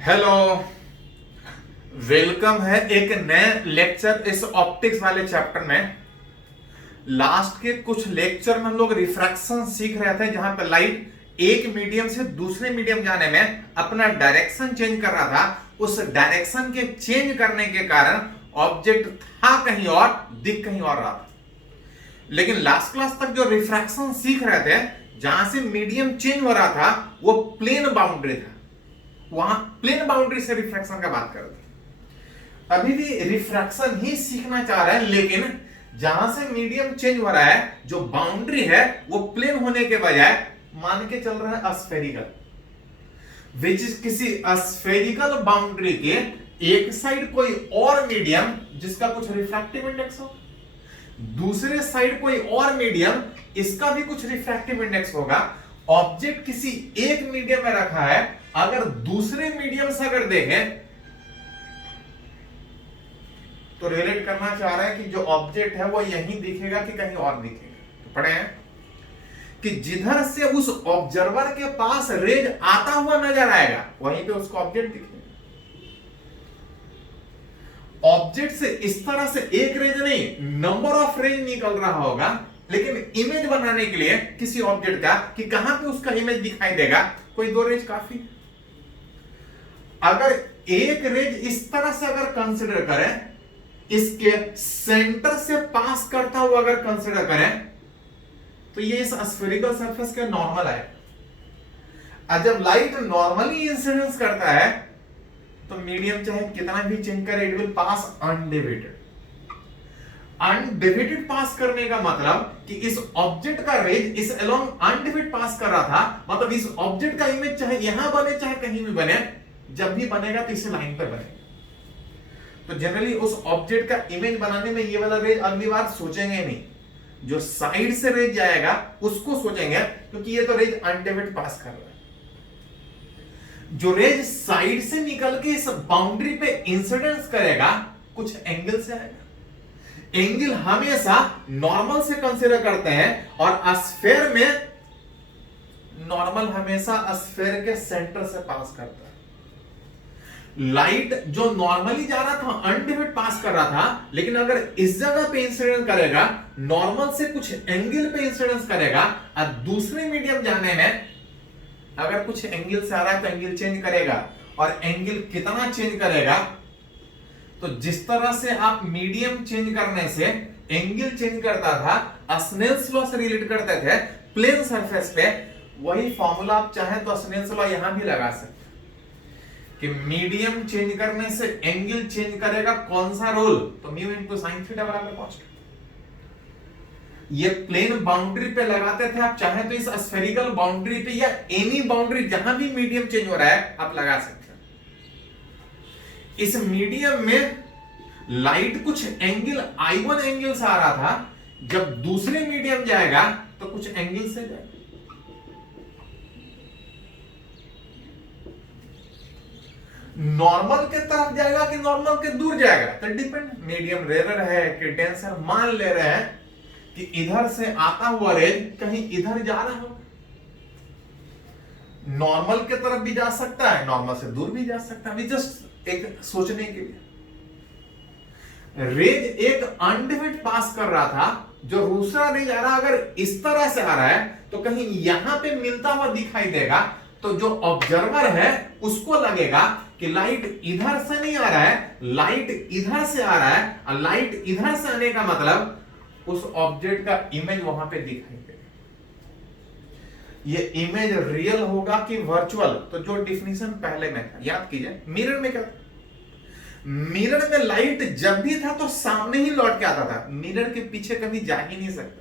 Hello, welcome है एक नए लेक्चर इस ऑप्टिक्स वाले चैप्टर में। लास्ट के कुछ लेक्चर में हम लोग रिफ्रैक्शन सीख रहे थे, जहां पे लाइट एक मीडियम से दूसरे मीडियम जाने में अपना डायरेक्शन चेंज कर रहा था। उस डायरेक्शन के चेंज करने के कारण ऑब्जेक्ट था कहीं और, दिख कहीं और रहा था। लेकिन लास्ट क्लास तक जो रिफ्रैक्शन सीख रहे थे, जहां से मीडियम चेंज हो रहा था, वो प्लेन बाउंड्री था। वहां प्लेन बाउंड्री से रिफ्रैक्शन का बात कर रहे थे। अभी भी रिफ्रैक्शन ही सीखना चाह रहे हैं, लेकिन जहां से मीडियम चेंज हो रहा है, जो बाउंड्री है वो प्लेन होने के बजाय मान के चल रहा है स्फेरिकल, विच इज किसी स्फेरिकल बाउंड्री के एक साइड कोई और मीडियम जिसका कुछ रिफ्रैक्टिव इंडेक्स हो, दूसरे साइड कोई और मीडियम इसका भी कुछ रिफ्रैक्टिव इंडेक्स होगा। ऑब्जेक्ट किसी एक मीडियम में रखा है, अगर दूसरे मीडियम से अगर देखें तो रिलेट करना चाह रहे हैं कि जो ऑब्जेक्ट है वो यहीं दिखेगा कि कहीं और दिखेगा। तो पढ़े हैं कि जिधर से उस ऑब्जर्वर के पास रेज आता हुआ नजर आएगा, वहीं पे उसको ऑब्जेक्ट दिखेगा। ऑब्जेक्ट से इस तरह से एक रेज नहीं, नंबर ऑफ रेज निकल रहा होगा, लेकिन इमेज बनाने के लिए किसी ऑब्जेक्ट का कि कहां पे उसका इमेज दिखाई देगा, कोई दो रेज काफी। अगर एक रेज इस तरह से अगर कंसिडर करें, इसके सेंटर से पास करता हुआ अगर कंसिडर करें, तो ये इस स्फेरिकल सरफेस के नॉर्मल है। और जब लाइट नॉर्मली इंसिडेंस करता है, तो मीडियम चाहे कितना भी चेंज करे, इट विल पास अनडिविडेड। अनडिविडेड पास करने का मतलब कि इस ऑब्जेक्ट का रेज इस अलोंग अनडिविडेड पास कर रहा था, मतलब इस ऑब्जेक्ट का इमेज चाहे यहां बने चाहे कहीं भी बने, जब भी बनेगा तो इसी लाइन पर बनेगा। तो जनरली उस ऑब्जेक्ट का इमेज बनाने में ये वाला रेज अगली बार सोचेंगे नहीं, जो साइड से रेज जाएगा उसको सोचेंगे, क्योंकि ये तो रेज अनडिविडेड पास कर रहा है। जो रेज साइड से निकल के इस बाउंड्री पे इंसिडेंस करेगा, कुछ एंगल से आएगा। एंगल हमेशा नॉर्मल से कंसीडर करते हैं, और स्फेयर में नॉर्मल हमेशा स्फेयर के सेंटर से पास करता है। लाइट जो नॉर्मली जा रहा था अनडिविडेड पास कर रहा था, लेकिन अगर इस जगह पे इंसिडेंस करेगा, नॉर्मल से कुछ एंगल पे इंसिडेंस करेगा, और दूसरे मीडियम जाने में अगर कुछ एंगल से आ रहा है तो एंगल चेंज करेगा। और एंगल कितना चेंज करेगा, तो जिस तरह से आप मीडियम चेंज करने से एंगल चेंज करता था, स्नेल्स लॉ से रिलेट करते थे प्लेन सरफेस पे, वही फॉर्मूला आप चाहें तो स्नेल्स लॉ यहां भी लगा सकते कि मीडियम चेंज करने से एंगल चेंज करेगा कौन सा रोल, तो म्यू इनटू साइन थीटा बराबर कॉस्ट। ये प्लेन बाउंड्री पे लगाते थे, आप चाहे तो इस स्फेरिकल बाउंड्री पे या एनी बाउंड्री जहां भी मीडियम चेंज हो रहा है आप लगा सकते हैं। इस मीडियम में लाइट कुछ एंगल I1 एंगल से आ रहा था, जब दूसरे मीडियम जाएगा तो कुछ एंगल से जाएगा। नॉर्मल के तरफ जाएगा कि नॉर्मल के दूर जाएगा, तो डिपेंड, मीडियम रेयर है कि डेंसर। मान ले रहे हैं कि इधर से आता हुआ रेज कहीं इधर जा रहा हो, नॉर्मल के तरफ भी जा सकता है, नॉर्मल से दूर भी जा सकता है। जस्ट एक सोचने के लिए, रेज एक अनडिविडेड पास कर रहा था, जो दूसरा रेज आ रहा अगर इस तरह से आ रहा है तो कहीं यहां पे मिलता हुआ दिखाई देगा, तो जो ऑब्जर्वर है उसको लगेगा कि लाइट इधर से नहीं आ रहा है, लाइट इधर से आ रहा है, और लाइट इधर से आने का मतलब उस ऑब्जेक्ट का इमेज वहां पे दिखाई देगा। ये इमेज रियल होगा कि वर्चुअल, तो जो डिफिनीशन पहले में था याद कीजिए। मिरर में क्या था, मिरर में लाइट जब भी था तो सामने ही लौट के आता था, मिरर के पीछे कभी जा ही नहीं सकता।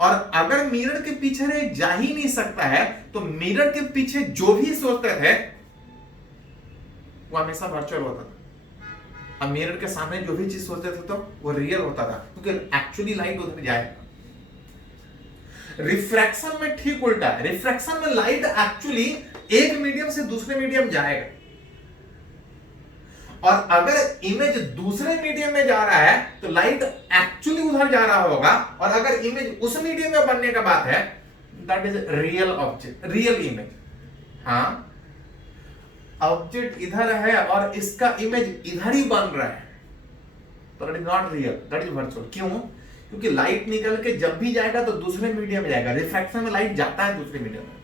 और अगर मिरर के पीछे रे जा ही नहीं सकता है, तो मिरर के पीछे जो भी सोचते थे वो हमेशा वर्चुअल होता था, अब मिरर के सामने जो भी चीज सोचते थे तो वो रियल होता था, क्योंकि एक्चुअली लाइट उधर जाएगा। रिफ्रैक्शन में ठीक उल्टा है, रिफ्रैक्शन में लाइट एक्चुअली एक मीडियम से दूसरे मीडियम जाएगा, और अगर इमेज दूसरे मीडियम में जा रहा है तो लाइट एक्चुअली उधर जा रहा होगा, और अगर इमेज उस मीडियम में बनने का बात है, that is real object, real image. हाँ, ऑब्जेक्ट इधर है और इसका इमेज इधर ही बन रहा है, तो that is not real, that is virtual. क्यों? क्योंकि लाइट निकल के जब भी जाएगा तो दूसरे मीडियम में जाएगा। रिफ्रैक्शन में लाइट जाता है दूसरे मीडियम में,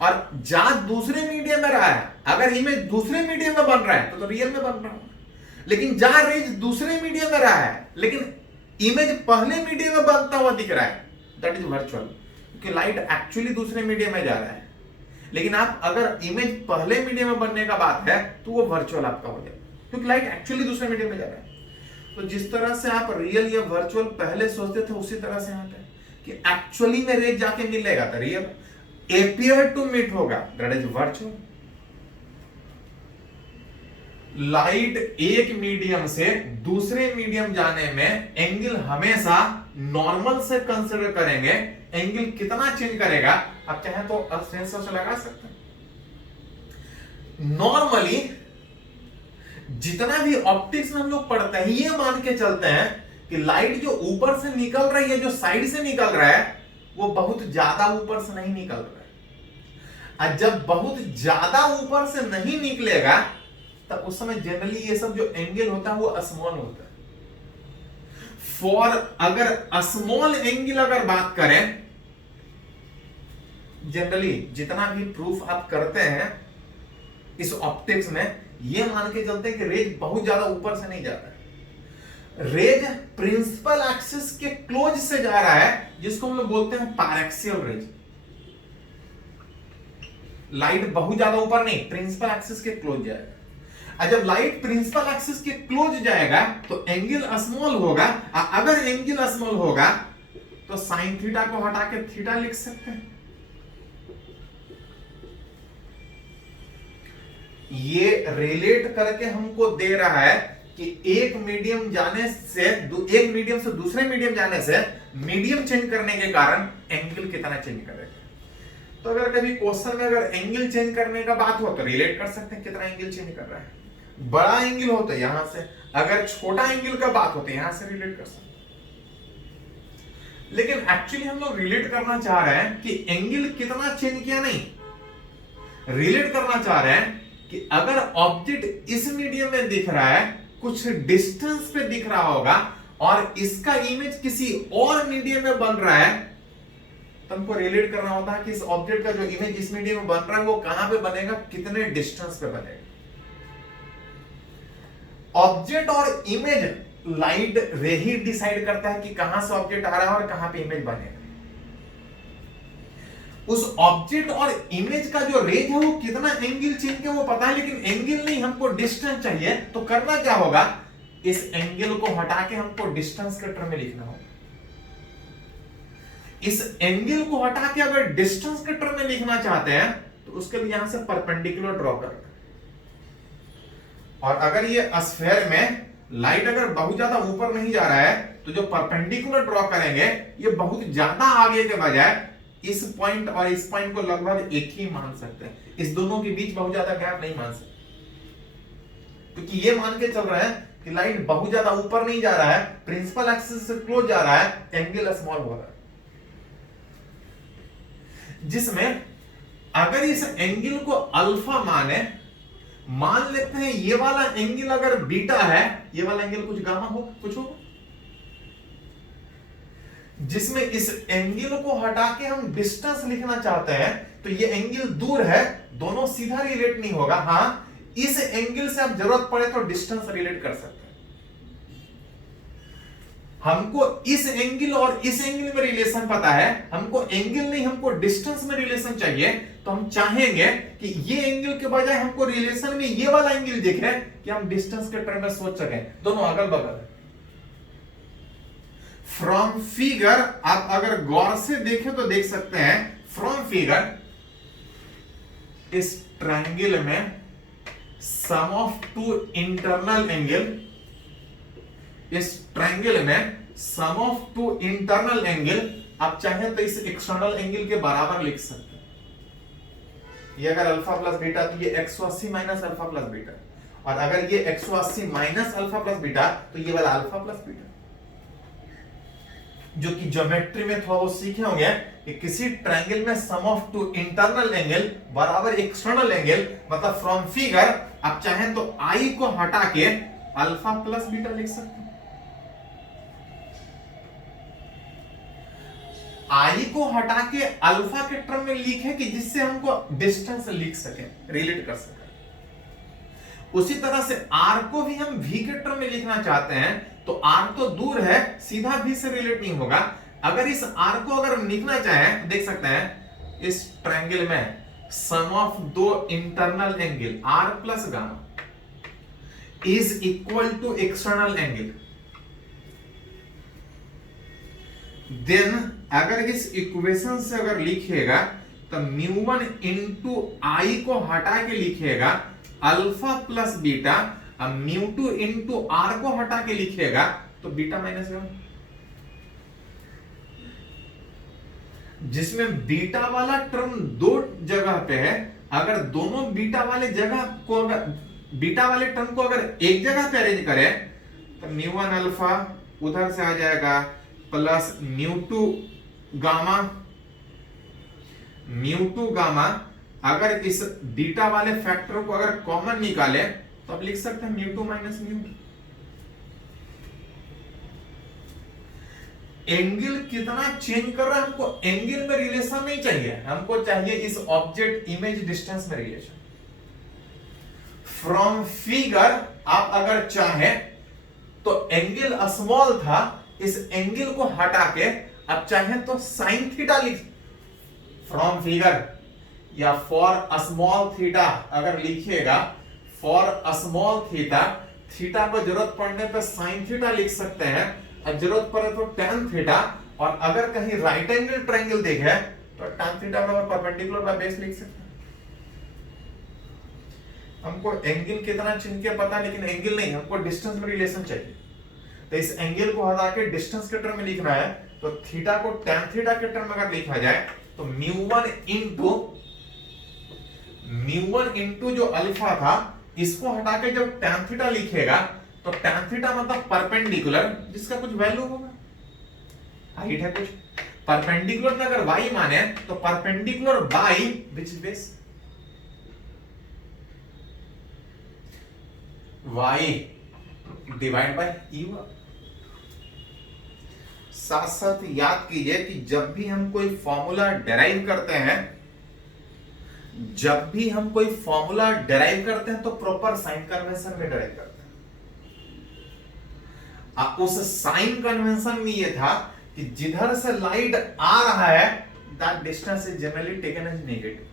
और जा दूसरे मीडियम में रहा है, अगर इमेज दूसरे मीडियम में बन रहा है तो रियल में बन रहा है। लेकिन जहां रेज दूसरे मीडियम में रहा है लेकिन इमेज पहले मीडियम में बनता हुआ दिख रहा है, दैट इज वर्चुअल। क्योंकि लाइट एक्चुअली दूसरे मीडियम में जा रहा है, लेकिन आप अगर इमेज पहले मीडियम में बनने का बात है तो वो वर्चुअल आपका हो जाएगा, क्योंकि लाइट एक्चुअली दूसरे मीडियम में जा रहा है। तो जिस तरह से आप रियल या वर्चुअल पहले सोचते थे उसी तरह से यहाँ पे कि एक्चुअली में रेज जाके मिलेगा तो रियल, एपियर टू मीट होगा, दैट इज वर्चुअल। लाइट एक मीडियम से दूसरे मीडियम जाने में एंगल हमेशा नॉर्मल से कंसीडर करेंगे। एंगल कितना चेंज करेगा आप चाहे तो सेंसर से लगा सकते हैं। नॉर्मली जितना भी ऑप्टिक्स में हम लोग पढ़ते हैं ये मान के चलते हैं कि लाइट जो ऊपर से निकल रही है, जो साइड से निकल रहा है, वो बहुत ज्यादा ऊपर से नहीं निकल रहा है। और जब बहुत ज्यादा ऊपर से नहीं निकलेगा तब उस समय जनरली ये सब जो एंगल होता है वो स्मॉल होता है। फॉर अगर स्मॉल एंगल अगर बात करें, जनरली जितना भी प्रूफ आप करते हैं इस ऑप्टिक्स में ये मान के चलते हैं कि रेज बहुत ज्यादा ऊपर से नहीं जाता है। रेज प्रिंसिपल एक्सिस के क्लोज से जा रहा है, जिसको हम लोग बोलते हैं पैरेक्सियल रेज। लाइट बहुत ज्यादा ऊपर नहीं, प्रिंसिपल एक्सिस के क्लोज जाएगा। जब लाइट प्रिंसिपल एक्सिस के क्लोज जाएगा तो एंगल स्मॉल होगा। अगर एंगल स्मॉल होगा तो साइन थीटा को हटा के थीटा लिख सकते हैं। ये रिलेट करके हमको दे रहा है कि एक मीडियम से दूसरे मीडियम जाने से मीडियम चेंज करने के कारण एंगल कितना चेंज करेगा। तो अगर कभी क्वेश्चन में अगर एंगल चेंज करने का बात हो तो रिलेट कर सकते हैं कितना एंगल चेंज कर रहा है। बड़ा एंगल हो तो यहां से, अगर छोटा एंगल का बात हो तो यहां से रिलेट कर सकते हैं। लेकिन एक्चुअली हम लोग रिलेट करना चाह रहे हैं कि एंगल कितना चेंज किया, नहीं रिलेट करना चाह रहे हैं कि अगर ऑब्जेक्ट इस मीडियम में दिख रहा है, कुछ डिस्टेंस पे दिख रहा होगा और इसका इमेज किसी और मीडियम में बन रहा है, तो हमको रिलेट करना होता है कि इस ऑब्जेक्ट का जो इमेज इस मीडियम में बन रहा है वो कहां पे बनेगा, कितने डिस्टेंस पे बनेगा। ऑब्जेक्ट और इमेज लाइट रे ही डिसाइड करता है कि कहां से ऑब्जेक्ट आ रहा है और कहां पे इमेज बनेगा। उस ऑब्जेक्ट और इमेज का जो रेंज है वो कितना एंगल चेंज है वो पता है, लेकिन एंगल नहीं, हमको डिस्टेंस चाहिए। तो करना क्या होगा, इस एंगल को हटा के हमको डिस्टेंस के टर्म में लिखना होगा। इस एंगल को हटा के अगर डिस्टेंस के टर्म में लिखना चाहते हैं तो उसके लिए यहां से परपेंडिकुलर ड्रॉ करना। और अगर ये स्फीयर में लाइट अगर बहुत ज्यादा ऊपर नहीं जा रहा है तो जो परपेंडिकुलर ड्रॉ करेंगे ये बहुत ज्यादा आगे के बजाय इस पॉइंट और इस पॉइंट को लगभग एक ही मान सकते हैं। इस दोनों के बीच बहुत ज्यादा गैप नहीं मान सकते, क्योंकि ये मान के चल रहे हैं कि लाइट बहुत ज्यादा ऊपर नहीं जा रहा है, प्रिंसिपल एक्सिस से क्लोज जा रहा है, एंगल स्मॉल हो रहा है। जिसमें अगर इस एंगल को अल्फा मान लेते हैं, ये वाला एंगल अगर बीटा है, ये वाला एंगल कुछ गामा हो, कुछ हो, जिसमें इस एंगल को हटा के हम डिस्टेंस लिखना चाहते हैं तो ये एंगल दूर है, दोनों सीधा रिलेट नहीं होगा। हां, इस एंगल से आप जरूरत पड़े तो डिस्टेंस रिलेट कर सकते हैं। हमको इस एंगल और इस एंगल में रिलेशन पता है, हमको एंगल नहीं, हमको डिस्टेंस में रिलेशन चाहिए। तो हम चाहेंगे कि ये एंगल के बजाय हमको रिलेशन में ये वाला एंगल दिखे कि हम डिस्टेंस के टर्म में सोच सकें, दोनों अगल बगल। फ्रॉम फिगर आप अगर गौर से देखें तो देख सकते हैं, फ्रॉम फिगर इस ट्रायंगल में sum of to internal angle, इस ट्रायंगल में sum of to internal angle आप चाहें तो इस एक्सटर्नल एंगल के बराबर लिख सकते हैं। ये अगर अल्फा प्लस बीटा तो ये 180 माइनस अल्फा प्लस बीटा, और अगर ये 180 माइनस अल्फा प्लस बीटा तो ये वाला अल्फा प्लस बीटा, जो कि ज्योमेट्री में थोड़ा वो सीखे होंगे कि किसी ट्रायंगल में sum of to internal angle बराबर एक्सटर्नल एंगल, मतलब फ्रॉम फिगर आप चाहें तो आई को हटा के अल्फा प्लस बीटा लिख सकते हैं। आई को हटा के अल्फा के टर्म में लिखे कि जिससे हमको डिस्टेंस लिख सके, रिलेट कर सके। उसी तरह से आर को भी हम वी के टर्म में लिखना चाहते हैं तो आर तो दूर है, सीधा वी से रिलेट नहीं होगा। अगर इस आर को अगर हम लिखना चाहें तो देख सकते हैं इस ट्रायंगल में सम ऑफ दो internal angle R plus gamma is equal to external angle. Then अगर इस इक्वेशन से अगर लिखिएगा तो म्यू1 इंटू आई को हटा के लिखिएगा अल्फा प्लस बीटा, अब म्यू2 इंटू आर को हटा के लिखिएगा तो बीटा माइनस वन, जिसमें बीटा वाला टर्म दो जगह पे है। अगर दोनों बीटा वाले जगह को अगर बीटा वाले टर्म को अगर एक जगह पे अरेंज करें तो म्यू1 अल्फा उधर से आ जाएगा प्लस म्यू2 गामा, म्यू2 गामा। अगर इस बीटा वाले फैक्टर को अगर कॉमन निकाले तो अब लिख सकते हैं म्यू2 माइनस म्यू। एंगल कितना चेंज कर रहा है हमको एंगल में रिलेशन नहीं चाहिए, हमको चाहिए इस ऑब्जेक्ट इमेज डिस्टेंस में रिलेशन। फ्रॉम फिगर आप अगर चाहें तो एंगल स्मॉल था, इस एंगल को हटा के अब चाहें तो साइन थीटा लिख, फ्रॉम फिगर या फॉर स्मॉल थीटा अगर लिखिएगा फॉर स्मॉल थीटा, थीटा को जरूरत पड़ने पर साइन थीटा लिख सकते हैं, और जरूरत पड़े तो tan थीटा। और अगर कहीं राइट एंगल ट्रायंगल देखे तो tan थीटा बराबर परपेंडिकुलर बाय बेस लिख सकते हैं। हमको एंगल कितना चेंज किया पता, लेकिन एंगल नहीं, हमको डिस्टेंस में रिलेशन चाहिए। तो इस एंगल को हटा के डिस्टेंस के टर्म में लिखना है तो थीटा को tan थीटा के टर्म में अगर लिखा जाए तो म्यू1 इंटू जो अल्फा था इसको हटा के जब tan थीटा लिखेगा तो tan थीटा मतलब परपेंडिकुलर, जिसका कुछ वैल्यू होगा, हाइट है कुछ परपेंडिकुलर में अगर y माने तो perpendicular by which base, y divide by u। साथ साथ याद कीजिए कि जब भी हम कोई फॉर्मूला डेराइव करते हैं, जब भी हम कोई फॉर्मूला डेराइव करते हैं तो प्रॉपर साइन कन्वेंशन में डेराइव करते हैं। उस साइन कन्वेंशन में ये था कि जिधर से लाइट आ रहा है that distance is generally taken as negative.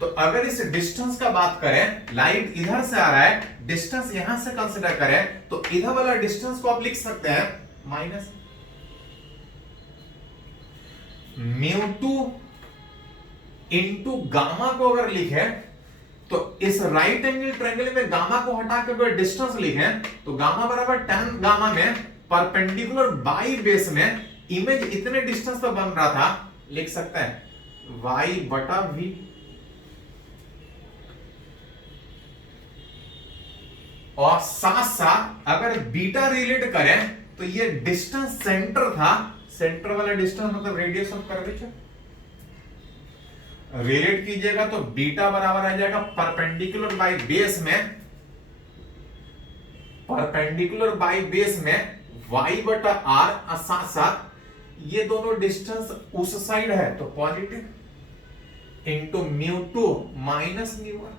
तो अगर इस डिस्टेंस का बात करें, लाइट इधर से आ रहा है, डिस्टेंस यहां से कंसीडर करें तो इधर वाला डिस्टेंस को आप लिख सकते हैं माइनस म्यू2 इंटू गामा को अगर लिखे तो इस राइट एंगल ट्रायंगल में गामा को हटा के अगर डिस्टेंस लिखे तो गामा बराबर tan गामा में परपेंडिकुलर बाय बेस में इमेज इतने डिस्टेंस पर बन रहा था, लिख सकते हैं y बटा v। और साथ साथ अगर बीटा रिलेट करें तो ये डिस्टेंस सेंटर था, सेंटर वाला डिस्टेंस मतलब रेडियस ऑफ कर्वेचर, रिलेट कीजिएगा तो बीटा बराबर आ जाएगा परपेंडिकुलर बाय बेस में, परपेंडिकुलर बाय बेस में y बटा r। साथ साथ ये दोनों डिस्टेंस उस साइड है तो पॉजिटिव इंटू म्यू2 माइनस म्यू1,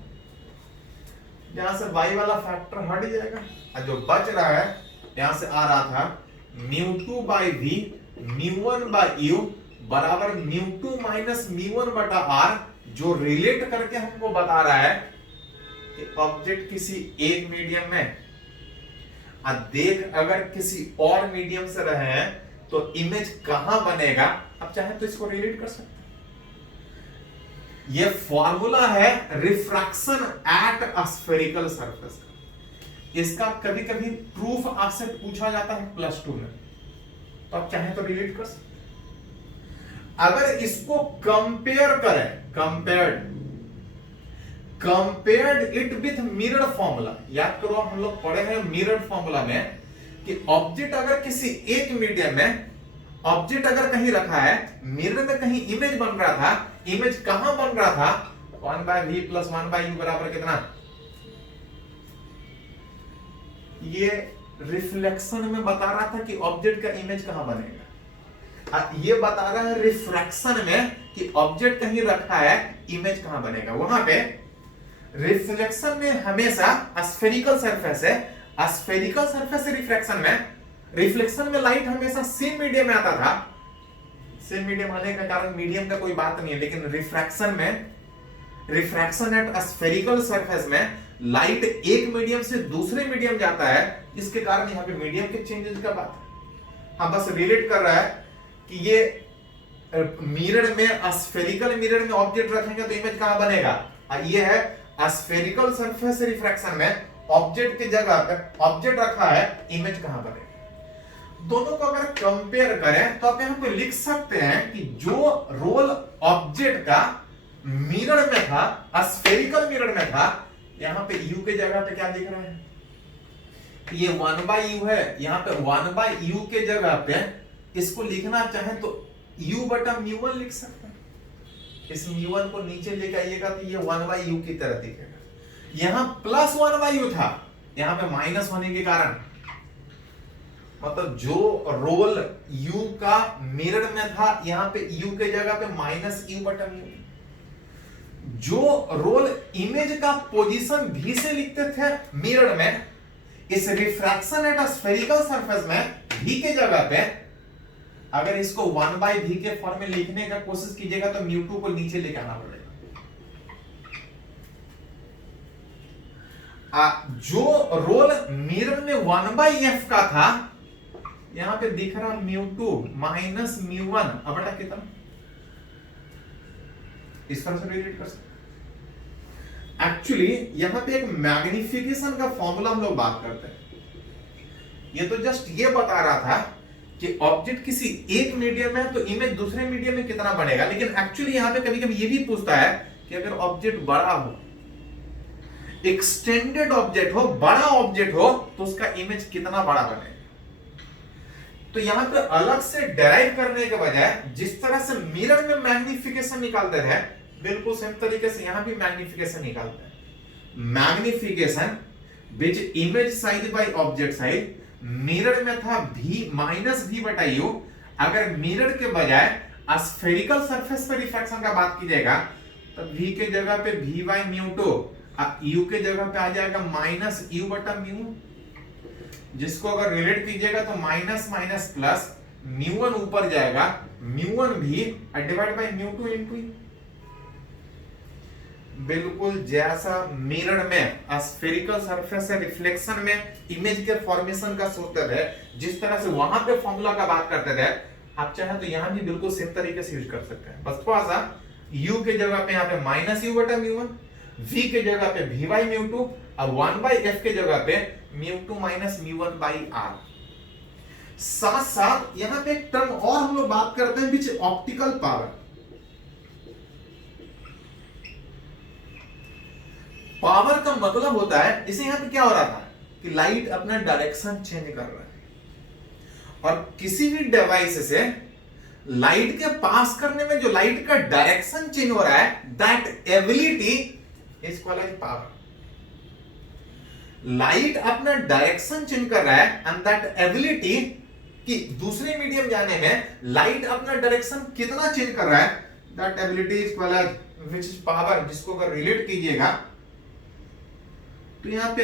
यहां से y वाला फैक्टर हट जाएगा और जो बच रहा है यहां से आ रहा था म्यू2 बाय v म्यू1 बाय u बराबर म्यू2 माइनस म्यू1 बटा r, जो रिलेट करके हमको बता रहा है कि ऑब्जेक्ट किसी एक मीडियम में देख अगर किसी और मीडियम से रहे हैं तो इमेज कहां बनेगा, अब चाहे तो इसको रिलेट कर सकते हैं। ये फॉर्मूला है refraction at a spherical surface. इसका कभी कभी प्रूफ आपसे पूछा जाता है +2 में, तो आप चाहे तो रिलेट कर सकते हैं। अगर इसको कंपेयर करें, compared it with mirrored formula, याद करो हम लोग पढ़े हैं मिरर्ड फॉर्मूला में कि ऑब्जेक्ट अगर किसी एक मीडियम में ऑब्जेक्ट अगर कहीं रखा है, मिरर में कहीं इमेज बन रहा था, इमेज कहां बन रहा था, 1/v प्लस 1/u बराबर कितना, ये रिफ्लेक्शन में बता रहा था कि ऑब्जेक्ट का इमेज कहां बनेगा, ये बता रहा है रिफ्रैक्शन में कि ऑब्जेक्ट कहीं रखा है, इमेज कहां बनेगा। वहां पे रिफ्लेक्शन में हमेशा स्फेरिकल सरफेस है, स्फेरिकल सरफेस से रिफ्लेक्शन में लाइट हमेशा सेम मीडियम में आता था। सेम मीडियम आने का कारण मीडियम का कोई बात नहीं है, लेकिन रिफ्रैक्शन एट स्फेरिकल सरफेस में लाइट एक मीडियम से दूसरे मीडियम जाता है, इसके कारण यहाँ पे मीडियम के चेंजेस का बात है। हाँ, बस रिलेट कर रहा है कि ये मिरर में, स्फेरिकल मिरर में ऑब्जेक्ट रखेंगे तो इमेज कहां बनेगा, ये है स्फेरिकल सरफेस रिफ्रैक्शन में ऑब्जेक्ट की जगह पे ऑब्जेक्ट रखा है, इमेज कहां बनेगा। दोनों को अगर कंपेयर करें तो आप यहां पे लिख सकते हैं कि जो रोल ऑब्जेक्ट का मिरर में था, स्फेरिकल मिरर में था, यहां पे u के जगह पे क्या दिख रहा है, ये 1/u है, यहां पे 1/u के जगह पे इसको लिखना चाहे तो u बटा μ1 लिख सकते हैं। इस μ1 को नीचे लेके आइएगा तो ये 1/u की तरह दिखेगा। यहां प्लस 1/u था, यहां पे माइनस होने के कारण, मतलब जो रोल u का मिरर में था, यहां पे u के जगह पे माइनस u बटा μ। जो रोल इमेज का पोजीशन v से लिखते थे मिरर में, इस रिफ्रैक्शन एट स्फेरिकल सरफेस में v के जगह पे अगर इसको 1/v के फॉर्म में लिखने का कोशिश कीजिएगा तो μ2 को नीचे लेके आना पड़ेगा। जो रोल मिरर में 1/f का था, यहां पे दिख रहा μ2 माइनस μ1 बटा कितना, इस तरह से रिलेट कर सकते। एक्चुअली यहां पे एक मैग्निफिकेशन का फॉर्मूला हम लोग बात करते हैं। ये तो जस्ट ये बता रहा था कि ऑब्जेक्ट किसी एक मीडियम में है तो इमेज दूसरे मीडियम में कितना बनेगा, लेकिन एक्चुअली यहां पे कभी कभी ये भी पूछता है कि अगर ऑब्जेक्ट बड़ा हो, एक्सटेंडेड ऑब्जेक्ट हो, बड़ा ऑब्जेक्ट हो, तो उसका इमेज कितना बड़ा बनेगा। तो यहां पे अलग से डेराइव करने के बजाय जिस तरह से मिरर में मैग्निफिकेशन निकालते हैं, बिल्कुल सेम तरीके से यहां भी मैग्निफिकेशन निकालते हैं। Magnification which image size by object size, mirror में था v माइनस v बटा u, अगर मिरर के बजाय स्फेरिकल सरफेस पर रिफ्रैक्शन का बात की जाएगा तो v के जगह पे v बाय μ2, u के जगह पे आ जाएगा माइनस u बटा μ, जिसको अगर रिलेट कीजिएगा तो माइनस माइनस प्लस μ1 ऊपर जाएगा, μ1 भी डिवाइड बाय μ2 इनटू, बिल्कुल जैसा मिरर में स्फेरिकल सरफेस से रिफ्लेक्शन में इमेज के फॉर्मेशन का सोचते थे, जिस तरह से वहां पे फॉर्मूला का बात करते थे, आप चाहे तो यहां भी बिल्कुल सेम तरीके से यूज कर सकते हैं। बस थोड़ा सा u के जगह पे यहां पे माइनस u बटा μ1, v के जगह पे v बाई μ2 और 1/f के जगह पे μ2 माइनस μ1 बाई r। साथ साथ यहां पे एक टर्म और हम लोग बात करते हैं, विच ऑप्टिकल पावर। पावर का मतलब होता है, इसे यहां पे क्या हो रहा था कि लाइट अपना डायरेक्शन चेंज कर रहा है, और किसी भी डिवाइस से लाइट के पास करने में जो लाइट का डायरेक्शन चेंज हो रहा है, that ability is called as power. Light अपना डायरेक्शन चेंज कर रहा है एंड दैट एबिलिटी कि दूसरे मीडियम जाने में लाइट अपना डायरेक्शन कितना चेंज कर रहा है, that ability is called as which is power. जिसको अगर रिलेट कीजिएगा तो यहां पे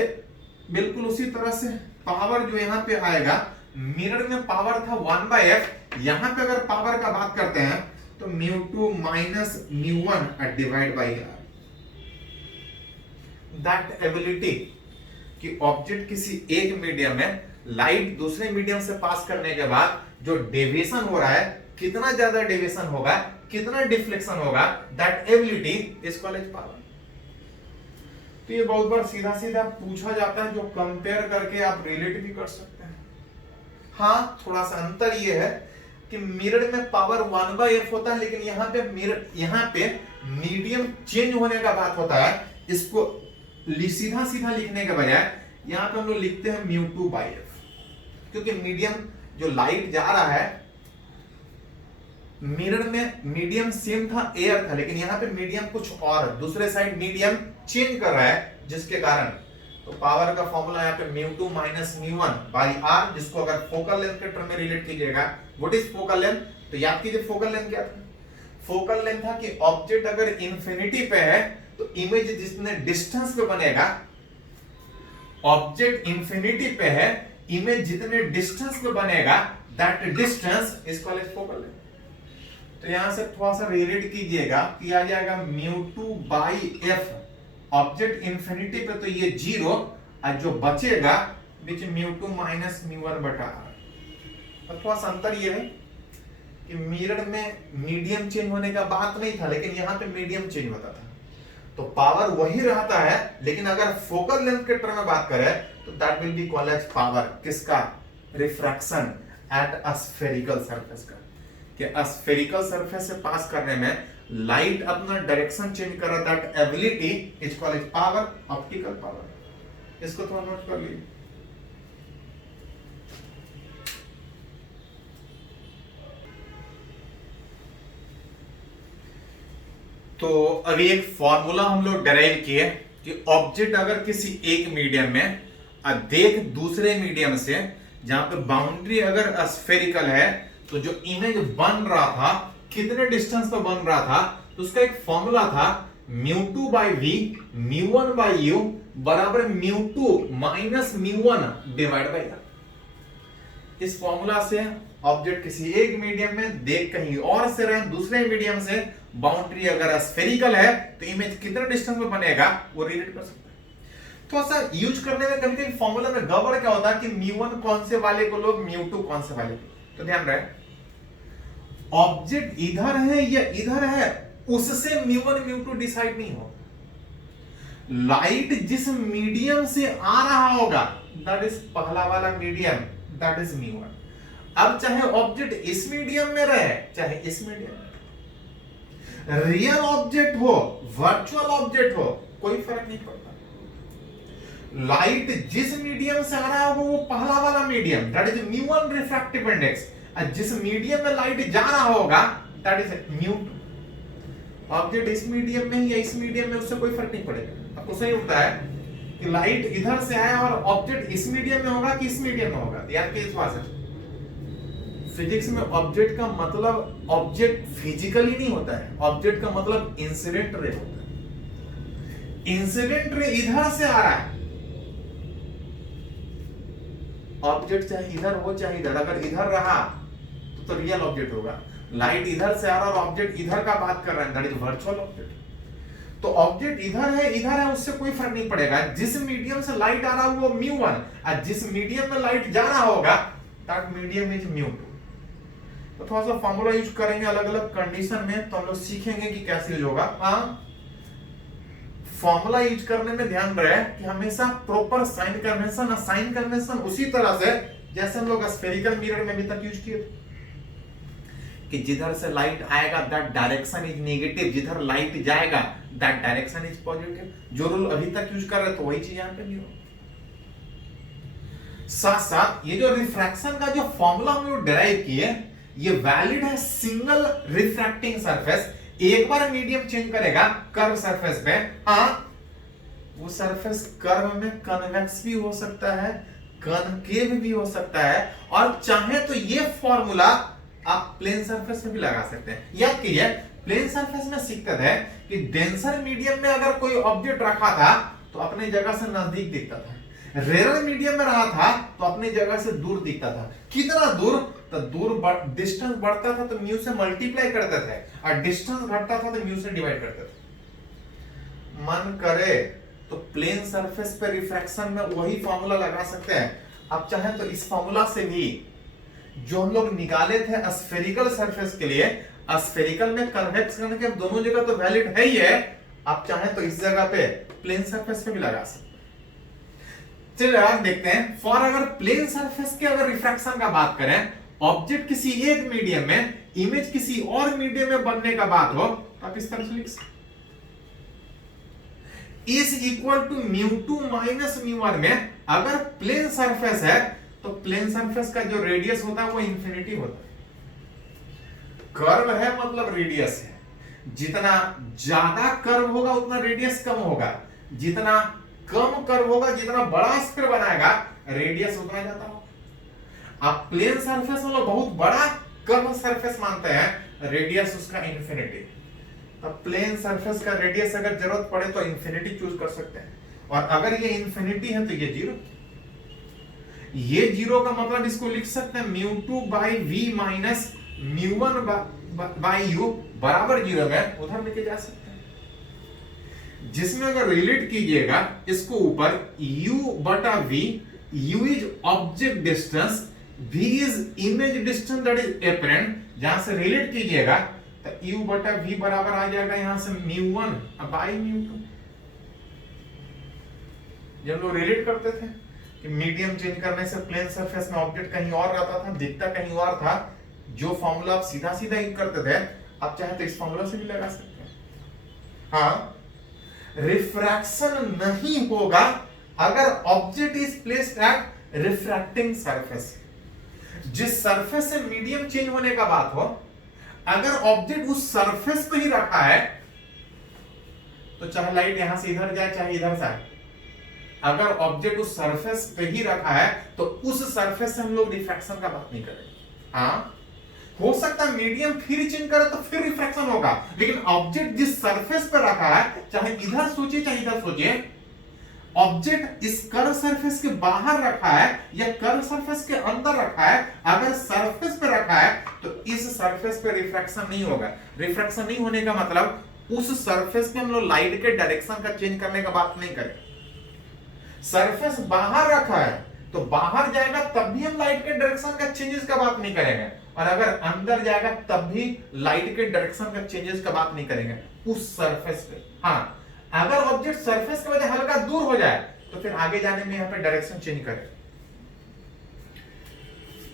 बिल्कुल उसी तरह से पावर जो यहां पे आएगा, मिरर में पावर था 1/f, यहां पे अगर पावर का बात करते हैं तो μ2 minus μ1 divide by r। That ability कि ऑब्जेक्ट किसी एक मीडियम में लाइट दूसरे मीडियम से पास करने के बाद जो डेविएशन हो रहा है, कितना ज्यादा डेविएशन होगा, कितना डिफ्लेक्शन होगा, that ability is called as power. तो ये बहुत बार सीधा सीधा पूछा जाता है, जो कंपेयर करके आप रिलेट भी कर सकते हैं। हाँ, थोड़ा सा अंतर ये है कि मिरर में पावर 1/f होता है, लेकिन यहाँ पे मीडियम चेंज होने का बात होता है। इसको सीधा सीधा लिखने के बजाय यहाँ पे हम लोग लिखते हैं μ2/f, क्योंकि मीडियम जो लाइट जा रहा है मिरर में मीडियम सेम था, एयर था, लेकिन यहां पे मीडियम कुछ और, दूसरे साइड मीडियम चेंज कर रहा है, जिसके कारण तो पावर का फॉर्मूला यहाँ पे μ2 माइनस μ1 बाई r, जिसको अगर फोकल लेंथ के टर्म में रिलेट कीजिएगा, व्हाट इज फोकल लेंथ, तो याद कीजिए फोकल लेंथ क्या था। फोकल लेंथ था कि ऑब्जेक्ट अगर इंफिनिटी पे है तो इमेज जितने डिस्टेंस पे बनेगा, ऑब्जेक्ट इंफिनिटी पे है, इमेज जितने डिस्टेंस पे बनेगा, that distance is called as focal length. तो यहां से थोड़ा सा रिलेट कीजिएगा कि आ जाएगा μ2 बाई f, ऑब्जेक्ट इंफिनिटी पे तो ये 0, और जो बचेगा बीच μ2 माइनस μ1 बटा r। अब थोड़ा सा अंतर ये है कि मिरर में मीडियम चेंज होने का बात नहीं था, लेकिन यहां पे मीडियम चेंज होता था, तो पावर वही रहता है, लेकिन अगर फोकल लेंथ के टर्म में बात करें तो that will be called as power, किसका, refraction at a spherical surface का, कि स्फेरिकल सरफेस से पास करने में लाइट अपना डायरेक्शन चेंज कर रहा, that ability is called as power, optical power. इसको थोड़ा नोट कर लीजिए। तो अभी एक फॉर्मूला हम लोग डेराइव किए कि ऑब्जेक्ट अगर किसी एक मीडियम में देख दूसरे मीडियम से, जहां पे बाउंड्री अगर स्फेरिकल है, तो जो इमेज बन रहा था कितने डिस्टेंस पर बन रहा था, तो उसका एक फॉर्मूला था μ2 बाई वी μ1 बाई यू बराबर μ2 माइनस μ1 डिवाइड बाई r। इस फॉर्मूला से ऑब्जेक्ट किसी एक मीडियम में देख कहीं और से रहे दूसरे मीडियम से, बाउंड्री अगर स्फेरिकल है तो इमेज कितने डिस्टेंस में बनेगा वो रिलेट कर सकता है। तो ऐसा यूज करने में कभी कभी फॉर्मूला में गड़बड़ क्या होता है कि μ1 कौन से वाले को लो, μ2 कौन से वाले को, तो ध्यान रहे ऑब्जेक्ट इधर है या इधर है उससे μ1 μ2 डिसाइड नहीं हो, लाइट जिस मीडियम से आ रहा होगा दैट इज पहला वाला मीडियम, दैट इज μ1। अब चाहे ऑब्जेक्ट इस मीडियम में रहे चाहे इस मीडियम में, रियल ऑब्जेक्ट हो वर्चुअल ऑब्जेक्ट हो कोई फर्क नहीं पड़ता, लाइट जिस मीडियम से आ रहा होगा वो पहला वाला medium, that is μ1 refractive index, और जिस मीडियम में लाइट जा रहा होगा दैट इज μ2। ऑब्जेक्ट इस मीडियम में या इस मीडियम में उससे कोई फर्क नहीं पड़ेगा। आपको सही होता है कि लाइट इधर से आया और ऑब्जेक्ट इस मीडियम में होगा कि इस मीडियम में होगा, याद कीजिए इस बात से। फिजिक्स में ऑब्जेक्ट का मतलब ऑब्जेक्ट फिजिकली नहीं होता है, ऑब्जेक्ट का मतलब इंसिडेंट रे होता है। इंसिडेंट रे इधर से आ रहा है, ऑब्जेक्ट चाहे इधर हो चाहे इधर, अगर इधर रहा तो रियल ऑब्जेक्ट होगा, लाइट इधर से आ रहा और ऑब्जेक्ट इधर का बात कर रहा है, दैट इज वर्चुअल ऑब्जेक्ट। तो ऑब्जेक्ट इधर है उससे कोई फर्क नहीं पड़ेगा, जिस मीडियम से लाइट आ रहा है वो μ1, और जिस मीडियम में लाइट जा रहा होगा दैट मीडियम इज μ2। तो थोड़ा सा फॉर्मूला यूज करेंगे अलग अलग कंडीशन में, तो हम लोग सीखेंगे कि कैसे यूज होगा। फॉर्मूला यूज करने में ध्यान रहे कि हमेशा प्रॉपर साइन कन्वेंशन उसी तरह से जैसे हम लोग स्फेरिकल मिरर में अभी तक यूज किए कि जिधर से लाइट आएगा दैट डायरेक्शन इज नेगेटिव, जिधर लाइट जाएगा दैट डायरेक्शन इज पॉजिटिव। जो रूल अभी तक यूज कर रहे तो वही चीज यहां पे भी हो। साथ साथ ये जो रिफ्रैक्शन का जो फॉर्मूला हम लोग डिराइव किए ये वैलिड है सिंगल रिफ्रैक्टिंग सरफेस, एक बार मीडियम चेंज करेगा कर्व सरफेस पे, वो सरफेस कर्व में कन्वेक्स भी हो सकता है, कनकेव भी हो सकता है, और चाहे तो ये फॉर्मूला आप प्लेन सरफेस में भी लगा सकते हैं। याद कीजिए प्लेन सरफेस में सीखते थे कि डेंसर मीडियम में अगर कोई ऑब्जेक्ट रखा था तो अपनी जगह से नजदीक दिखता था, रेयर मीडियम में रहा था तो अपनी जगह से दूर दिखता था। कितना दूर, तो डिस्टेंस बढ़ता था तो म्यू से मल्टीप्लाई करते थे, और डिस्टेंस घटता था तो म्यू से डिवाइड करते थे। मन करे तो प्लेन सरफेस पे रिफ्रैक्शन में वही फॉर्मूला लगा सकते हैं। आप चाहें तो इस फॉर्मूला से भी जो हम लोग निकाले थे स्फेरिकल सरफेस के लिए, स्फेरिकल में कन्वेक्स करने के दोनों जगह तो वैलिड है ही है, आप चाहें तो इस जगह पे प्लेन सरफेस पे भी लगा सकते हैं। चलिए आज देखते हैं, फॉर अगर प्लेन सरफेस के अगर रिफ्रैक्शन का बात करें, ऑब्जेक्ट किसी एक मीडियम में, इमेज किसी और मीडियम में बनने का बात हो, तो आप इस तरह से लिख सकते इज इक्वल टू μ2 माइनस μ1 में अगर प्लेन सरफेस है तो प्लेन सरफेस का जो रेडियस होता है वो इंफिनिटी होता है। कर्व है मतलब रेडियस है, जितना ज्यादा कर्व होगा उतना रेडियस कम होगा, जितना कम कर्व होगा जितना बड़ा स्फीयर बनाएगा रेडियस उतना ज्यादा होगा। आप प्लेन सरफेस मतलब बहुत बड़ा कर्व सरफेस मानते हैं, रेडियस उसका इंफिनिटी। अब प्लेन सरफेस का रेडियस अगर जरूरत पड़े तो इंफिनिटी चूज कर सकते हैं, और अगर ये इंफिनिटी है तो ये जीरो। ये जीरो का मतलब इसको लिख सकते हैं mu two by we minus mu one by you बराबर जीरो में उधर लेके जा सकते हैं। जिसमें अगर रिलेट कीजिएगा इसको ऊपर u बटा v, u is object distance, v is image distance that is apparent, जहां से रिलेट कीजिएगा तो u बटा v बराबर आ जाएगा यहां से mu one by mu two. जब लोग रिलेट करते थे कि मीडियम चेंज करने से प्लेन सरफेस में ऑब्जेक्ट कहीं और रहता था, दिखता कहीं और था, जो फॉर्मूला आप सीधा सीधा यूज करते थे आप चाहे तो इस फॉर्मूला से भी लगा सकते हैं। हाँ, रिफ्रैक्शन नहीं होगा अगर object is placed at refracting surface. जिस सरफेस से मीडियम चेंज होने का बात हो, अगर ऑब्जेक्ट उस सरफेस पे ही रखा है तो चाहे लाइट यहां से इधर जाए चाहे इधर से आए, अगर ऑब्जेक्ट उस सरफेस पे ही रखा है तो उस सरफेस से हम लोग रिफ्रैक्शन का बात नहीं करेंगे। हाँ, हो सकता है मीडियम फिर चेंज करे तो फिर रिफ्रैक्शन होगा, लेकिन ऑब्जेक्ट जिस सरफेस पे रखा है, चाहे इधर सोचिए चाहे इधर सोचिए, ऑब्जेक्ट इस कर्व सरफेस के बाहर रखा है या कर्व सरफेस के अंदर रखा है, अगर सरफेस पे रखा है तो इस सरफेस पे रिफ्रैक्शन नहीं होगा। रिफ्रैक्शन नहीं होने का मतलब उस सरफेस पे हम लोग लाइट के डायरेक्शन का चेंज करने का बात नहीं करें। सरफेस बाहर रखा है तो बाहर जाएगा तब भी हम लाइट के डायरेक्शन का चेंजेस का बात नहीं करेंगे, और अगर अंदर जाएगा तब भी लाइट के डायरेक्शन का चेंजेस का बात नहीं करेंगे उस सरफेस पे। हाँ, अगर ऑब्जेक्ट सरफेस के वजह हल्का दूर हो जाए तो फिर आगे जाने में यहां पे डायरेक्शन चेंज करें।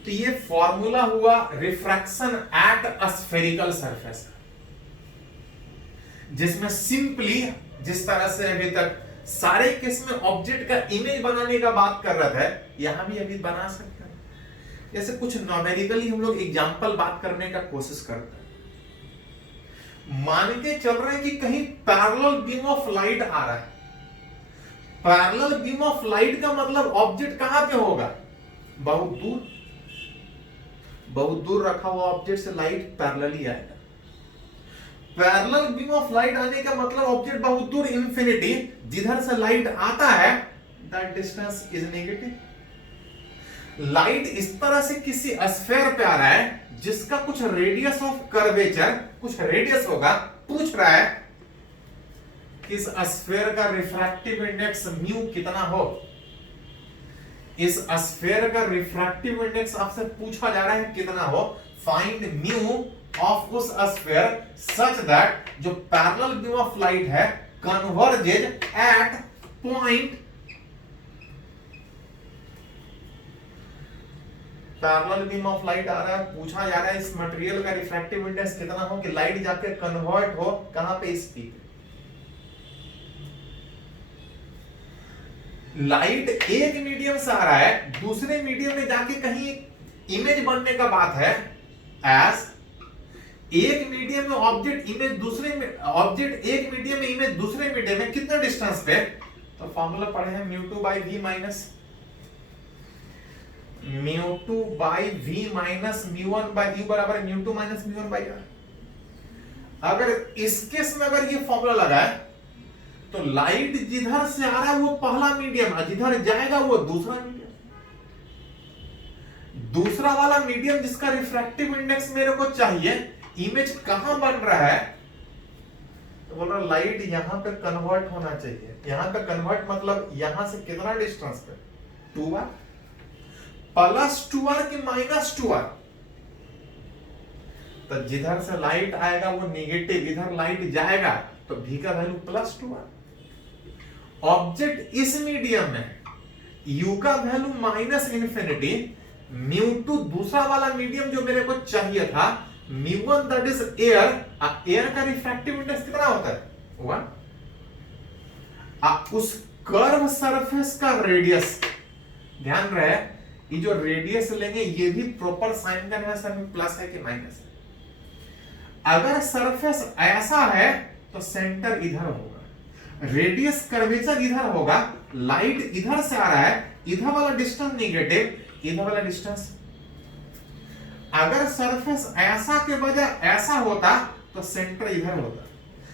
तो ये फॉर्मूला हुआ refraction at a spherical surface, जिसमें सिंपली जिस तरह से अभी तक सारे केस में ऑब्जेक्ट का इमेज बनाने का बात कर रहा था, यहां भी अभी बना सकते हैं। जैसे कुछ न्यूमेरिकली हम लोग एग्जांपल बात करने का कोशिश करते हैं। मान के चल रहे हैं कि कहीं पैरेलल बीम ऑफ लाइट आ रहा है। पैरेलल बीम ऑफ लाइट का मतलब ऑब्जेक्ट कहां पे होगा? बहुत दूर। बहुत दूर रखा हुआ ऑब्जेक्ट से लाइट पैरेलली आएगा। पैरेलल बीम ऑफ लाइट आने का मतलब ऑब्जेक्ट बहुत दूर इंफिनिटी, जिधर से लाइट आता है that distance is negative. Light इस तरह से किसी स्फीयर पे आ रहा है जिसका कुछ रेडियस ऑफ कर्वेचर, कुछ रेडियस होगा, पूछ रहा है कि इस स्फीयर का रिफ्रैक्टिव इंडेक्स म्यू कितना हो। इस स्फीयर का रिफ्रैक्टिव इंडेक्स आपसे पूछा जा रहा है कितना हो। फाइंड म्यू ऑफ उस स्फीयर सच दैट जो पैरेलल बीम ऑफ लाइट है converges at point, parallel beam of light आ रहा है, पूछा जा रहा है इस मटेरियल का रिफ्रैक्टिव इंडेक्स कितना हो कि लाइट जाके कन्वर्ट हो कहां पे, इस पी। लाइट एक मीडियम से आ रहा है, दूसरे मीडियम में जाके कहीं इमेज बनने का बात है। एज एक मीडियम में ऑब्जेक्ट इमेज दूसरे में, ऑब्जेक्ट एक मीडियम में इमेज दूसरे मीडियम में कितना डिस्टेंस पे, तो फॉर्मूला पढ़े हैं mu two by we minus mu two by we minus mu one by you बराबर mu two minus mu one by R. अगर इस केस में अगर ये फॉर्मूला लगाए तो लाइट जिधर से आ रहा है वो पहला मीडियम है, जिधर जाएगा वो दूसरा मीडियम। दूसरा वाला मीडियम जिसका रिफ्रैक्टिव इंडेक्स मेरे को चाहिए, इमेज कहां बन रहा है, तो बोल रहा लाइट यहां पे कन्वर्ट होना चाहिए। यहां पे कन्वर्ट मतलब यहां से कितना डिस्टेंस पे, 2r प्लस 2r के माइनस 2r। तो जिधर से लाइट आएगा वो नेगेटिव, इधर लाइट जाएगा तो v का वैल्यू प्लस 2r। ऑब्जेक्ट इस मीडियम में u का value minus infinity, mu two दूसरा वाला मीडियम जो मेरे को चाहिए था mu one that is air. Air का रिफ्रैक्टिव इंडेक्स कितना होता है, 1। उस कर्व सरफेस का रेडियस, ध्यान रहे ये जो रेडियस लेंगे ये भी प्रॉपर साइन कन्वेंशन में प्लस है कि माइनस है। अगर सरफेस ऐसा है तो सेंटर इधर होगा, रेडियस कर्वेचर इधर होगा, लाइट इधर से आ रहा है, इधर वाला डिस्टेंस निगेटिव, इधर वाला डिस्टेंस। अगर सरफेस ऐसा के बजाय ऐसा होता तो सेंटर इधर होता,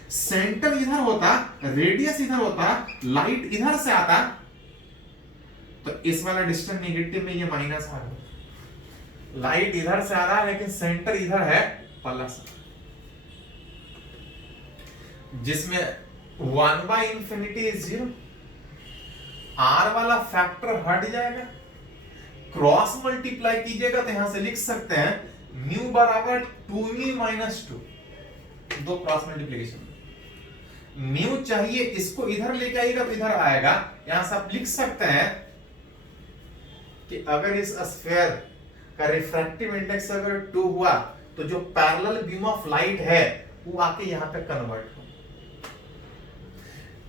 सेंटर इधर होता, रेडियस इधर होता, लाइट इधर से आता, तो इस वाला डिस्टेंस नेगेटिव में ये माइनस आ रहा है, लाइट इधर से आ रहा है लेकिन सेंटर इधर है प्लस, जिसमें 1/∞ इज 0, आर वाला फैक्टर हट जाएगा, क्रॉस मल्टीप्लाई कीजिएगा तो यहां से लिख सकते हैं म्यू बराबर 2μ - 2, दो क्रॉस मल्टीप्लिकेशन, म्यू चाहिए इसको इधर लेके आइएगा तो इधर आएगा, यहां से आप लिख सकते हैं कि अगर इस स्फीयर का रिफ्रैक्टिव इंडेक्स अगर 2 हुआ तो जो पैरेलल बीम ऑफ लाइट है वो आके यहां पे कन्वर्ट हो।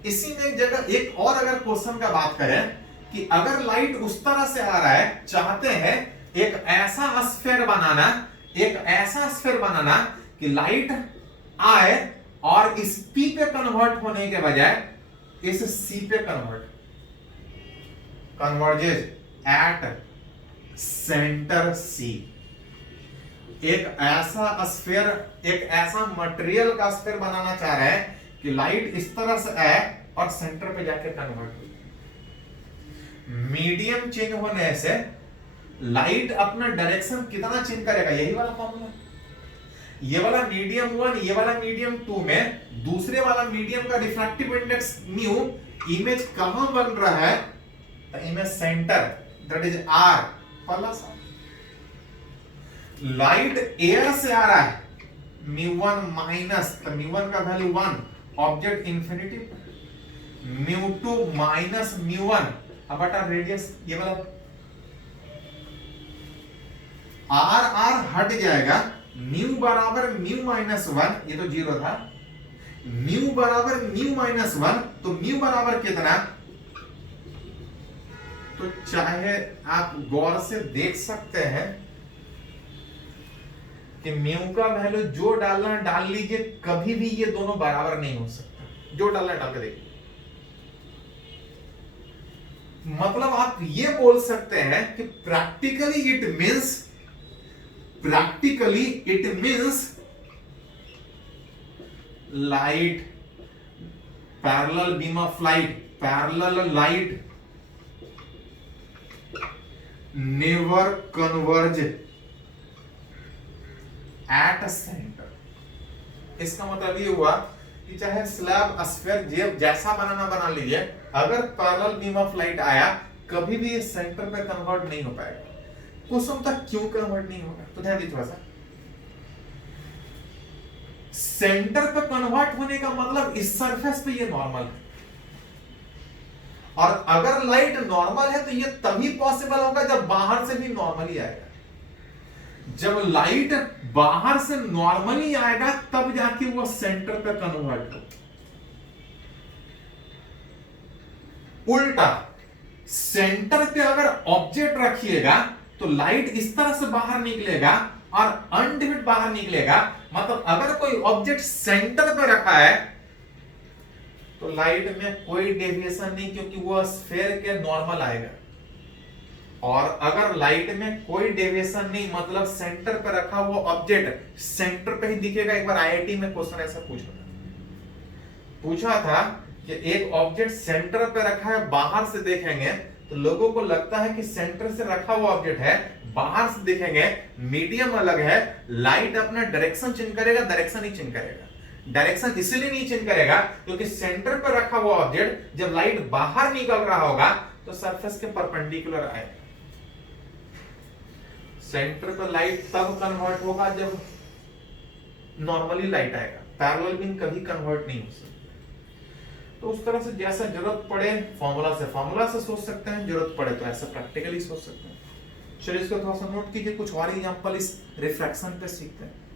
इसी में एक जगह एक और अगर क्वेश्चन का बात करें कि अगर लाइट उस तरह से आ रहा है, चाहते हैं एक ऐसा स्फीयर बनाना, एक ऐसा स्फीयर बनाना कि लाइट आए और इस P पे कन्वर्ट होने के बजाय इस C पे कन्वर्जेज एट सेंटर C। एक ऐसा स्फीयर, एक ऐसा मटेरियल का स्फीयर बनाना चाह रहे हैं कि लाइट इस तरह से आए और सेंटर पे जाके कन्वर्ट हो। मीडियम चेंज होने से लाइट अपना डायरेक्शन कितना चेंज करेगा, यही वाला फॉर्मूला। ये वाला मीडियम 1, ये वाला मीडियम 2 में दूसरे वाला मीडियम का रिफ्रैक्टिव इंडेक्स म्यू, इमेज कहां बन रहा है, तो image centre, that is R plus. Light air से आ रहा है, μ1 माइनस, तो μ1 का वैल्यू 1, ऑब्जेक्ट इंफिनिटी, μ2 माइनस μ1 अब बटा रेडियस, ये वाला आर हट जाएगा, म्यू बराबर म्यू -1, ये तो 0 था, म्यू बराबर म्यू -1, तो म्यू बराबर कितना, तो चाहे आप गौर से देख सकते हैं कि म्यू का वैल्यू जो डालना डाल लीजिए, कभी भी ये दोनों बराबर नहीं हो सकता, जो डालना डाल के देखिए। मतलब आप ये बोल सकते हैं कि practically it means light, parallel beam of light, parallel light never converge at centre. इसका मतलब ये हुआ कि चाहे स्लैब स्फीयर जैसा बनाना बना लीजिए, अगर पैरेलल बीम ऑफ लाइट आया कभी भी सेंटर पे कन्वर्ट नहीं हो पाएगा। क्वेश्चन तक क्यों कन्वर्ट नहीं होगा, तो ध्यान दीजिए थोड़ा सा। सेंटर पे कन्वर्ट होने का मतलब इस सरफेस पे ये नॉर्मल है, और अगर लाइट नॉर्मल है तो ये तभी पॉसिबल होगा जब बाहर से भी नॉर्मली आएगा। जब लाइट बाहर से नॉर्मली आएगा तब जाके वो सेंटर पे कन्वर्ट हो। उल्टा सेंटर पे अगर ऑब्जेक्ट रखिएगा तो लाइट इस तरह से बाहर निकलेगा और अनडिवाइड बाहर निकलेगा। मतलब अगर कोई ऑब्जेक्ट सेंटर पे रखा है तो लाइट में कोई डेविएशन नहीं, क्योंकि वो स्फीयर के नॉर्मल आएगा। और अगर लाइट में कोई डेविएशन नहीं, मतलब सेंटर पे रखा हुआ ऑब्जेक्ट सेंटर पे ही दिखेगा। एक बार आईआईटी में क्वेश्चन ऐसा पूछा था कि एक ऑब्जेक्ट सेंटर पे रखा है, बाहर से देखेंगे तो लोगों को लगता है कि सेंटर से रखा हुआ ऑब्जेक्ट है, बाहर से देखेंगे मीडियम अलग है, लाइट अपना डायरेक्शन चेंज करेगा, डायरेक्शन ही चेंज करेगा। डायरेक्शन इसलिए नहीं चेंज करेगा क्योंकि सेंटर पर रखा हुआ ऑब्जेक्ट जब लाइट बाहर निकल रहा होगा तो सरफेस के परपेंडिकुलर आएगा। सेंटर पर लाइट तब कन्वर्ट होगा जब नॉर्मली लाइट आएगा, पैरेलल बीम कभी कन्वर्ट नहीं हो सकता। तो उस तरह से जैसा जरूरत पड़े फॉर्मूला से सोच सकते हैं, जरूरत पड़े तो ऐसा प्रैक्टिकली सोच सकते हैं। चलिए इसको थोड़ा सा नोट कीजिए, कुछ और एग्जांपल इस रिफ्रैक्शन पे सीखते हैं।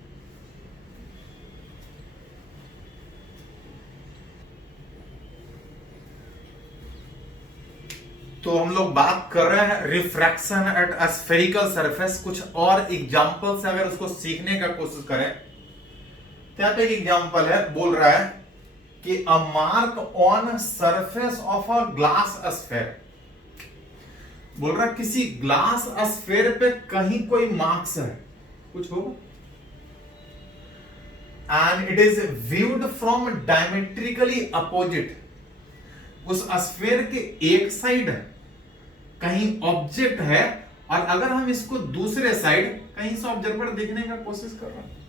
तो हम लोग बात कर रहे हैं refraction at a spherical surface. कुछ और एग्जांपल से अगर उसको सीखने का कोशिश करें यहाँ पे एक एग्जांपल है, बोल रहा है कि a mark on surface of a glass sphere, बोल रहा है किसी ग्लास स्फेयर पे कहीं कोई मार्क्स है, कुछ होगा, and it is viewed from diametrically opposite, उस स्फेयर के एक साइड कहीं ऑब्जेक्ट है और अगर हम इसको दूसरे साइड कहीं से ऑब्जर्वर देखने का कोशिश कर रहे हैं,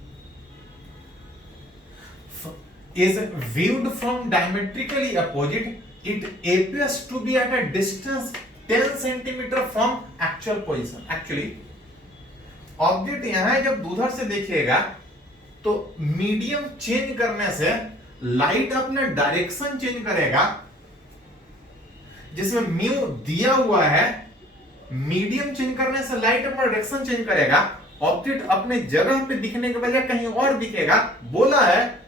is viewed from diametrically opposite, it appears to be at a distance 10 centimeter from actual position. Actually, object यहां है, जब उधर से देखिएगा तो मीडियम चेंज करने से लाइट अपना डायरेक्शन चेंज करेगा, जिसमें म्यू दिया हुआ है, मीडियम चेंज करने से लाइट अपना डायरेक्शन चेंज करेगा, ऑब्जेक्ट अपने जगह पे दिखने के बजाय कहीं और दिखेगा। बोला है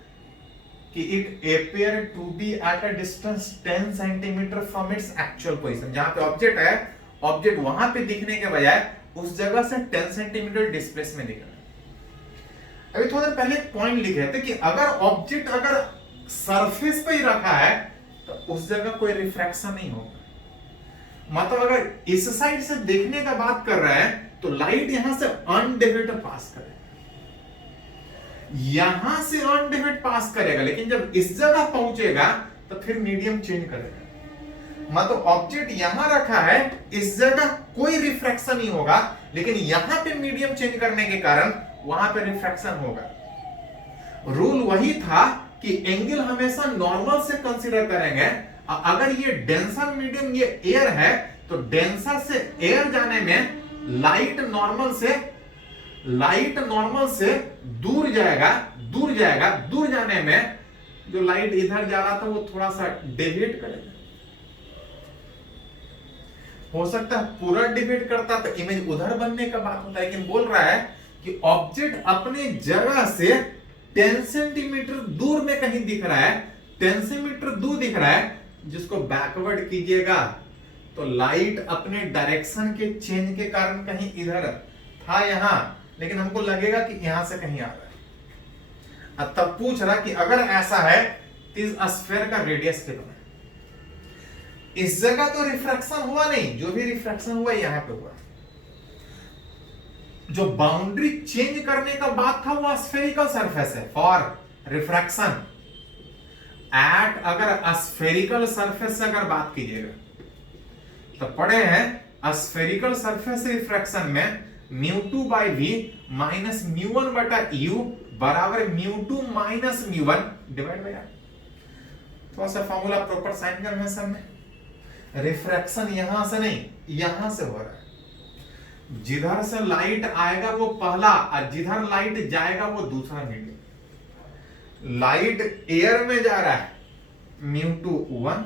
कि it appear to be at a distance 10 centimetre from its actual position, जहां पे ऑब्जेक्ट है, ऑब्जेक्ट वहां पे दिखने के बजाय उस जगह से 10 सेंटीमीटर डिस्प्लेस में दिख रहा है। अभी थोड़ा देर पहले एक पॉइंट लिखे थे कि अगर ऑब्जेक्ट अगर सरफेस पे ही रखा है तो उस जगह कोई रिफ्रैक्शन नहीं होगा। मतलब अगर इस साइड से देखने का बात कर रहे हैं तो लाइट यहां से अनडिवाइडेड पास करेगा, यहां से अनडिवाइडेड पास करेगा, लेकिन जब इस जगह पहुंचेगा तो फिर मीडियम चेंज करेगा। मतलब ऑब्जेक्ट यहां रखा है, इस जगह कोई रिफ्रैक्शन नहीं होगा, लेकिन यहां पे मीडियम चेंज करने के कारण वहां पे रिफ्रैक्शन होगा। रूल वही था कि एंगल हमेशा नॉर्मल से कंसीडर करेंगे। अगर ये डेंसर मीडियम, ये एयर है, तो डेंसर से एयर जाने में लाइट नॉर्मल से दूर जाएगा, दूर जाने में जो लाइट इधर जा रहा था वो थोड़ा सा डेविएट करेगा। हो सकता है पूरा डेविएट करता तो इमेज उधर बनने का बात होता है, लेकिन बोल रहा है कि ऑब्जेक्ट अपने जगह से 10 सेंटीमीटर दूर में कहीं दिख रहा है, 10 सेंटीमीटर दूर दिख रहा है, जिसको बैकवर्ड कीजिएगा तो लाइट अपने डायरेक्शन के चेंज के कारण कहीं इधर था यहां, लेकिन हमको लगेगा कि यहां से कहीं आ रहा है। अब तब पूछ रहा कि अगर ऐसा है तो इस स्फीयर का रेडियस कितना है? इस जगह तो रिफ्रैक्शन हुआ नहीं, जो भी रिफ्रैक्शन हुआ यहां पे हुआ। जो बाउंड्री चेंज करने का बात था वो स्फेरिकल सरफेस है फॉर रिफ्रैक्शन एट, अगर स्फेरिकल सरफेस से अगर बात कीजिएगा तो पढ़े हैं स्फेरिकल सरफेस रिफ्रैक्शन में μ2/v माइनस μ1 बटा u बराबर μ2 माइनस μ1 डिवाइड बाय r। थोड़ा सा फॉर्मूला प्रॉपर साइन कन्वेंशन में, रिफ्रैक्शन यहां से नहीं यहां से हो रहा है। जिधर से लाइट आएगा वो पहला और जिधर लाइट जाएगा वो दूसरा मीडियम। लाइट एयर में जा रहा है μ2 1,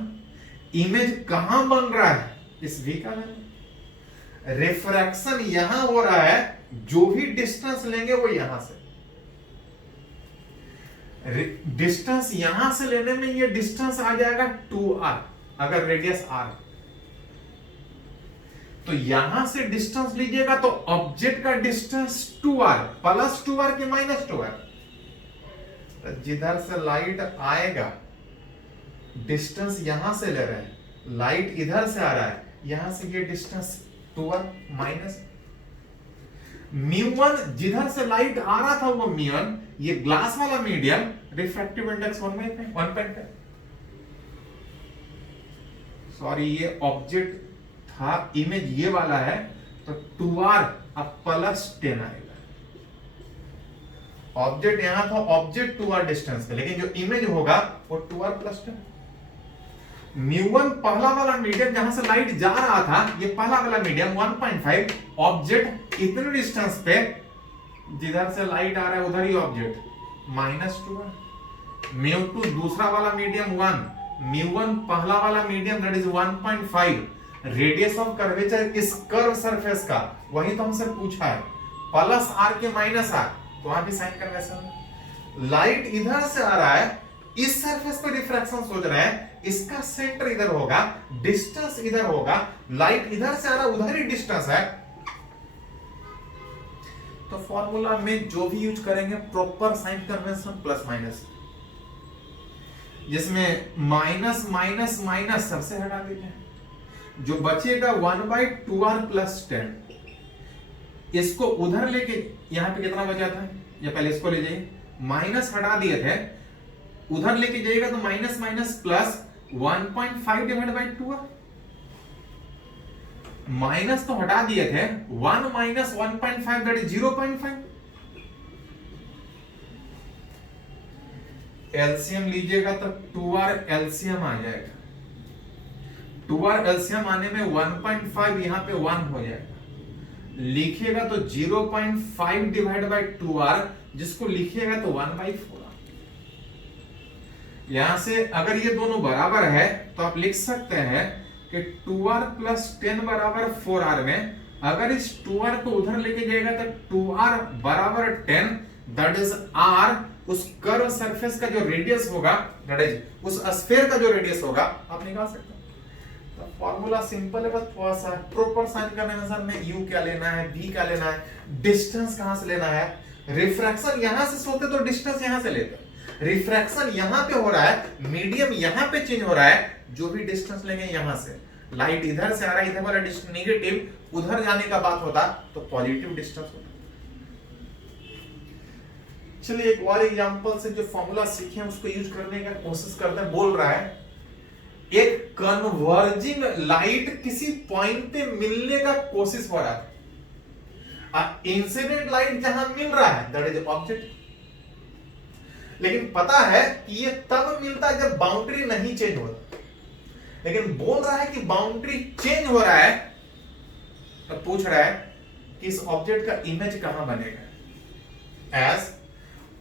इमेज कहां बन रहा है? इस v का वैल्यू। रिफ्रैक्शन यहां हो रहा है, जो भी डिस्टेंस लेंगे वो यहां से, डिस्टेंस यहां से लेने में ये डिस्टेंस आ जाएगा 2r, अगर रेडियस r, तो यहां से डिस्टेंस लीजिएगा तो ऑब्जेक्ट का डिस्टेंस 2r प्लस 2r के माइनस 2r। जिधर से लाइट आएगा डिस्टेंस यहां से ले रहे हैं, लाइट इधर से आ रहा है, यहां से ये डिस्टेंस 2r माइनस μ1, जिधर से लाइट आ रहा था वो μ1, ये ग्लास वाला मीडियम रिफ्रैक्टिव इंडेक्स 1.5, सॉरी ये ऑब्जेक्ट था, इमेज ये वाला है, तो 2r अब प्लस 10 आएगा। ऑब्जेक्ट यहां था, ऑब्जेक्ट 2r डिस्टेंस पे, लेकिन जो इमेज होगा वो 2r प्लस 10। μ1 पहला वाला मीडियम जहां से लाइट जा रहा था, ये पहला वाला मीडियम 1.5, ऑब्जेक्ट इतने डिस्टेंस पे, जिधर से लाइट आ रहा है उधर ही ऑब्जेक्ट माइनस 2। μ2 दूसरा वाला मीडियम 1, μ1 पहला वाला medium that is 1.5, radius of curvature इस कर्व सरफेस का, वही तो हमसे पूछा है, प्लस r के माइनस r, तो वहां भी साइन कन्वेंशन। लाइट इधर से आ रहा है, इस सरफेस पर रिफ्रैक्शन सोच रहे हैं, इसका सेंटर इधर होगा, डिस्टेंस इधर होगा, लाइट इधर से आ रहा है, उधर ही डिस्टेंस है, तो फॉर्मूला में जो भी यूज करेंगे proper sign convention plus minus, जिसमें माइनस माइनस माइनस सबसे हटा दीजिए, जो बचेगा 1/2r प्लस 10, इसको उधर लेके यहां पे कितना बचा था, या पहले इसको ले जाइए, माइनस हटा दिए थे, उधर लेके जाइएगा तो minus minus plus 1.5 divide by 2r, minus तो हटा दिए थे, 1 माइनस 1.5 दैट इज 0.5, एलसीएम लीजिएगा तो 2r एलसीएम आ जाएगा, 2r एलसीएम आने में 1.5 यहां पे 1 हो जाएगा, लिखिएगा तो 0.5 डिवाइड बाई 2r, जिसको लिखिएगा तो 1/4। यहां से अगर ये दोनों बराबर है तो आप लिख सकते हैं कि 2r प्लस 10 बराबर 4r में अगर इस 2r को उधर लेके जाएगा तो 2r बराबर 10 दैट इज r, उस कर्व सरफेस का जो रेडियस होगा दैट इज उस स्फीयर का जो रेडियस होगा आप निकाल सकते हैं। तो फॉर्मूला सिंपल है, बस थोड़ा सा प्रॉपर साइन करने में सर में u क्या लेना है, v क्या लेना है, डिस्टेंस कहां से लेना है, रिफ्रैक्शन यहां से सोते तो डिस्टेंस यहां से लेते, रिफ्रैक्शन यहां पे हो रहा है, मीडियम यहां पे चेंज हो रहा है, जो भी डिस्टेंस लेंगे यहां से, लाइट इधर से आ रहा है, इधर वाला डिस्टेंस नेगेटिव, उधर जाने का बात होता तो पॉजिटिव डिस्टेंस होता। चलिए एक और एग्जांपल से जो फॉर्मूला सीखे हैं उसको यूज करने का कोशिश करते हैं। बोल रहा है एक कन्वर्जिंग लाइट किसी पॉइंट पे मिलने का कोशिश हो रहा है, इंसिडेंट लाइट जहां मिल रहा है दैट इज ऑब्जेक्ट, लेकिन पता है कि ये तब मिलता है जब बाउंड्री नहीं चेंज होता, लेकिन बोल रहा है कि बाउंड्री चेंज हो रहा है, तो पूछ रहा है कि इस ऑब्जेक्ट का इमेज कहां बनेगा। एज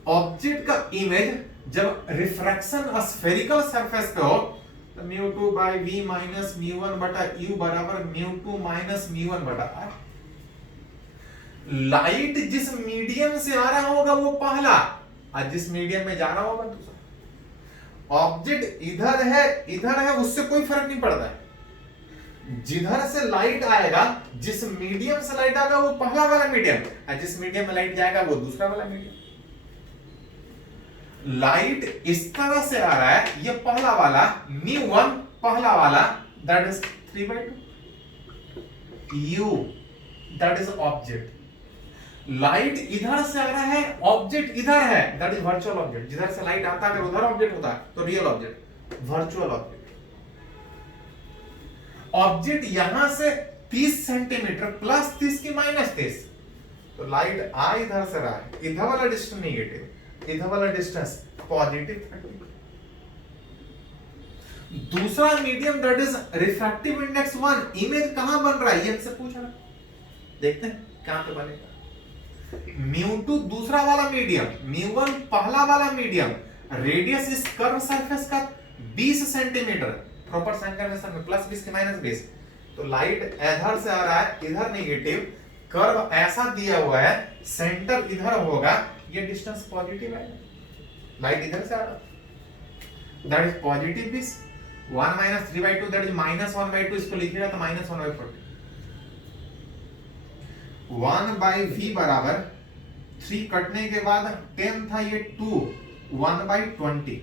ऑब्जेक्ट का इमेज जब रिफ्रैक्शन स्फेरिकल सरफेस पे हो तो μ2 बाई v माइनस μ1 बटा u बराबर μ2 माइनस μ1 बटा r। लाइट जिस मीडियम से आ रहा होगा वो पहला, और जिस मीडियम में जा रहा होगा दूसरा। ऑब्जेक्ट इधर है उससे कोई फर्क नहीं पड़ता है, जिधर से लाइट आएगा, जिस मीडियम से लाइट आएगा वो पहला वाला मीडियम, और जिस मीडियम में लाइट जाएगा वो दूसरा वाला मीडियम। लाइट इस तरह से आ रहा है, ये पहला वाला μ1 पहला वाला that is 3/2, u that is object. Light इधर से आ रहा है, ऑब्जेक्ट इधर है, दैट इज वर्चुअल ऑब्जेक्ट। जिधर से लाइट आता है अगर उधर ऑब्जेक्ट होता तो real object, virtual object. Object यहां से 30 सेंटीमीटर प्लस 30 की माइनस 30, तो लाइट आ इधर से रहा है, इधर वाला डिस्टेंस नेगेटिव, इधर वाला डिस्टेंस पॉजिटिव 30। दूसरा medium that is refractive index 1, image कहां बन रहा है ये हमसे पूछ रहा, देखते हैं कहां पे बनेगा। μ2 दूसरा वाला मीडियम, μ1 पहला वाला मीडियम, रेडियस इस कर्व सरफेस का 20 सेंटीमीटर, प्रॉपर साइन कन्वेंशन में प्लस 20 के माइनस 20, तो लाइट इधर से आ रहा है, इधर नेगेटिव, कर्व ऐसा दिया हुआ है, सेंटर इधर होगा, ये डिस्टेंस पॉजिटिव है, लाइट इधर से आ रहा है, that is positive 20, 1 minus 3/2 that is minus 1/2, इसको लिखिएगा तो माइनस 1/40, 1/v बराबर 3 कटने के बाद 10 था, ये 2, 1/20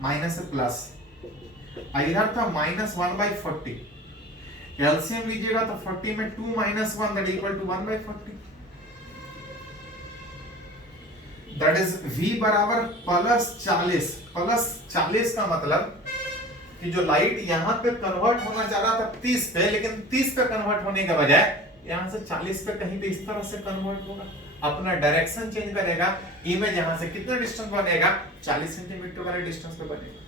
माइनस से प्लस, इधर था माइनस 1/40, एलसीएम लीजिएगा तो 40 में 2 minus 1 that equal to 1/40, that is v बराबर प्लस 40 का मतलब कि जो लाइट यहां पे कन्वर्ट होना चाह रहा था 30 पे, लेकिन 30 पे कन्वर्ट होने के बजाय यहां से 40 पे कहीं पे इस तरह से कन्वर्ट होगा, अपना डायरेक्शन चेंज करेगा, इमेज यहां से कितना डिस्टेंस बनेगा, 40 सेंटीमीटर वाले डिस्टेंस पे बनेगा।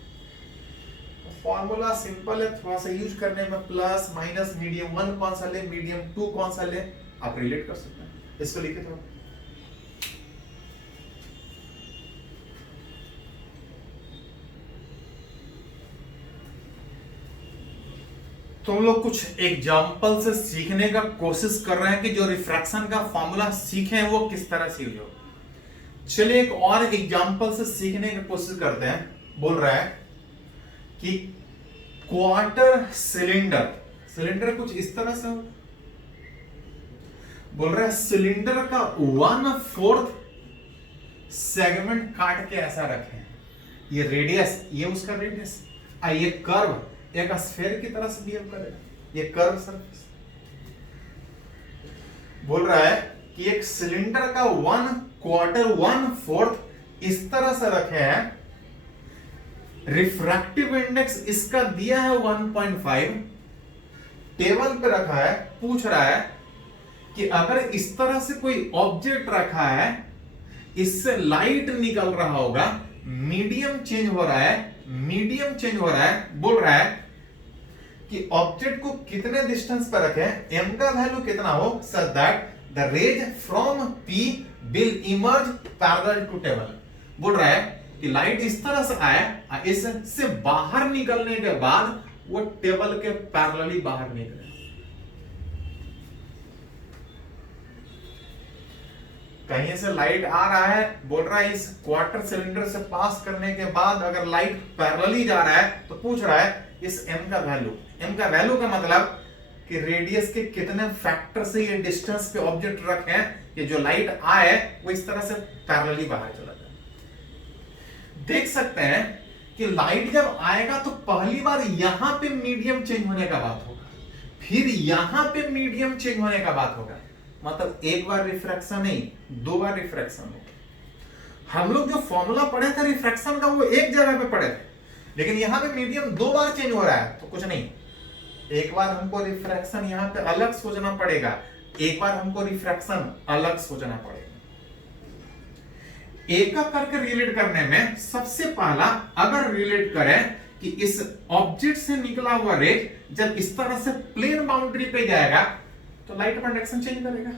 फॉर्मूला सिंपल है, थोड़ा सा यूज करने में प्लस माइनस, मीडियम 1 कौन सा ले, मीडियम 2 कौन सा ले, आप रिलेट कर सकते हैं। इसको लिखे थोड़ा, तुम लोग कुछ एग्जाम्पल से सीखने का कोशिश कर रहे हैं कि जो रिफ्रैक्शन का फॉर्मूला सीखे हैं वो किस तरह से यूज हो। चलिए एक और एग्जाम्पल से सीखने की कोशिश करते हैं। बोल रहा है कि क्वार्टर सिलेंडर कुछ इस तरह से हो, बोल रहा है सिलेंडर का 1/4 सेगमेंट काट के ऐसा रखें, ये रेडियस, ये उसका रेडियस, ये कर्व एक स्फीयर की तरह से बिहेव करेगा, ये कर्व सरफेस। बोल रहा है कि एक सिलेंडर का 1/4 इस तरह से रखे हैं, रिफ्रैक्टिव इंडेक्स इसका दिया है 1.5, टेबल पे रखा है, पूछ रहा है कि अगर इस तरह से कोई ऑब्जेक्ट रखा है, इससे लाइट निकल रहा होगा, मीडियम चेंज हो रहा है, मीडियम चेंज हो रहा है, बोल रहा है कि ऑब्जेक्ट को कितने डिस्टेंस पर रखें, m का वैल्यू कितना हो, such that the rays from P will emerge parallel to table. बोल रहा है कि लाइट इस तरह से आए, इससे बाहर निकलने के बाद वो टेबल के पैरेलली बाहर निकले। कहीं से लाइट आ रहा है, बोल रहा है इस क्वार्टर सिलेंडर से पास करने के बाद अगर लाइट पैरेलली जा रहा है तो पूछ रहा है इस m का वैल्यू, m का वैल्यू का मतलब कि रेडियस के कितने फैक्टर से ये डिस्टेंस पे ऑब्जेक्ट रखें कि जो लाइट आए वो इस तरह से पैरेलली बाहर चला जाए। देख सकते हैं कि लाइट जब आएगा तो पहली बार यहां पे मीडियम चेंज होने का बात होगा, फिर यहां पे मीडियम चेंज होने का बात होगा, मतलब एक बार रिफ्रैक्शन नहीं, दो बार रिफ्रैक्शन होगा। हम लोग जो फॉर्मूला पढ़े थे रिफ्रैक्शन का वो एक जगह पे पढ़े थे, लेकिन यहां पे मीडियम दो बार चेंज हो रहा है तो कुछ नहीं, एक बार हमको रिफ्रैक्शन यहां पे अलग सोचना पड़ेगा, एक बार हमको रिफ्रैक्शन अलग सोचना पड़ेगा। एक करके रिलेट करने में सबसे पहला अगर रिलेट करें कि इस ऑब्जेक्ट से निकला हुआ रेज जब इस तरह से प्लेन बाउंड्री पे जाएगा तो लाइट अपना डायरेक्शन चेंज करेगा।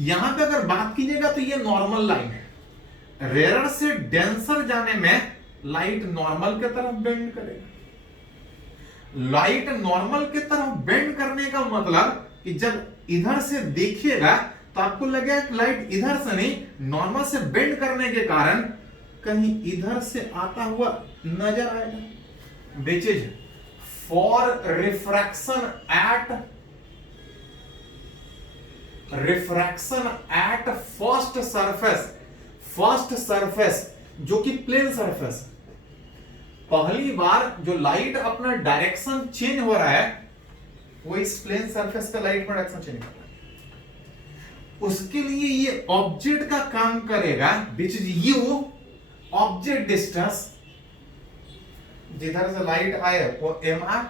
यहां पे अगर बात कीजिएगा तो ये नॉर्मल लाइन है, रेयर से डेंसर जाने में लाइट नॉर्मल के तरफ बेंड करेगा। लाइट नॉर्मल के तरफ बेंड करने का मतलब कि जब इधर से देखिएगा तो आपको लगेगा कि लाइट इधर से नहीं, नॉर्मल से बेंड करने के कारण कहीं इधर से आता हुआ नजर आएगा। Which is for refraction at first surface जो कि प्लेन सरफेस, पहली बार जो लाइट अपना डायरेक्शन चेंज हो रहा है वो इस प्लेन सरफेस का लाइट में डायरेक्शन चेंज कर रहा है। उसके लिए ये ऑब्जेक्ट का काम करेगा, which is you object distance, जिधर से लाइट आए वो mr,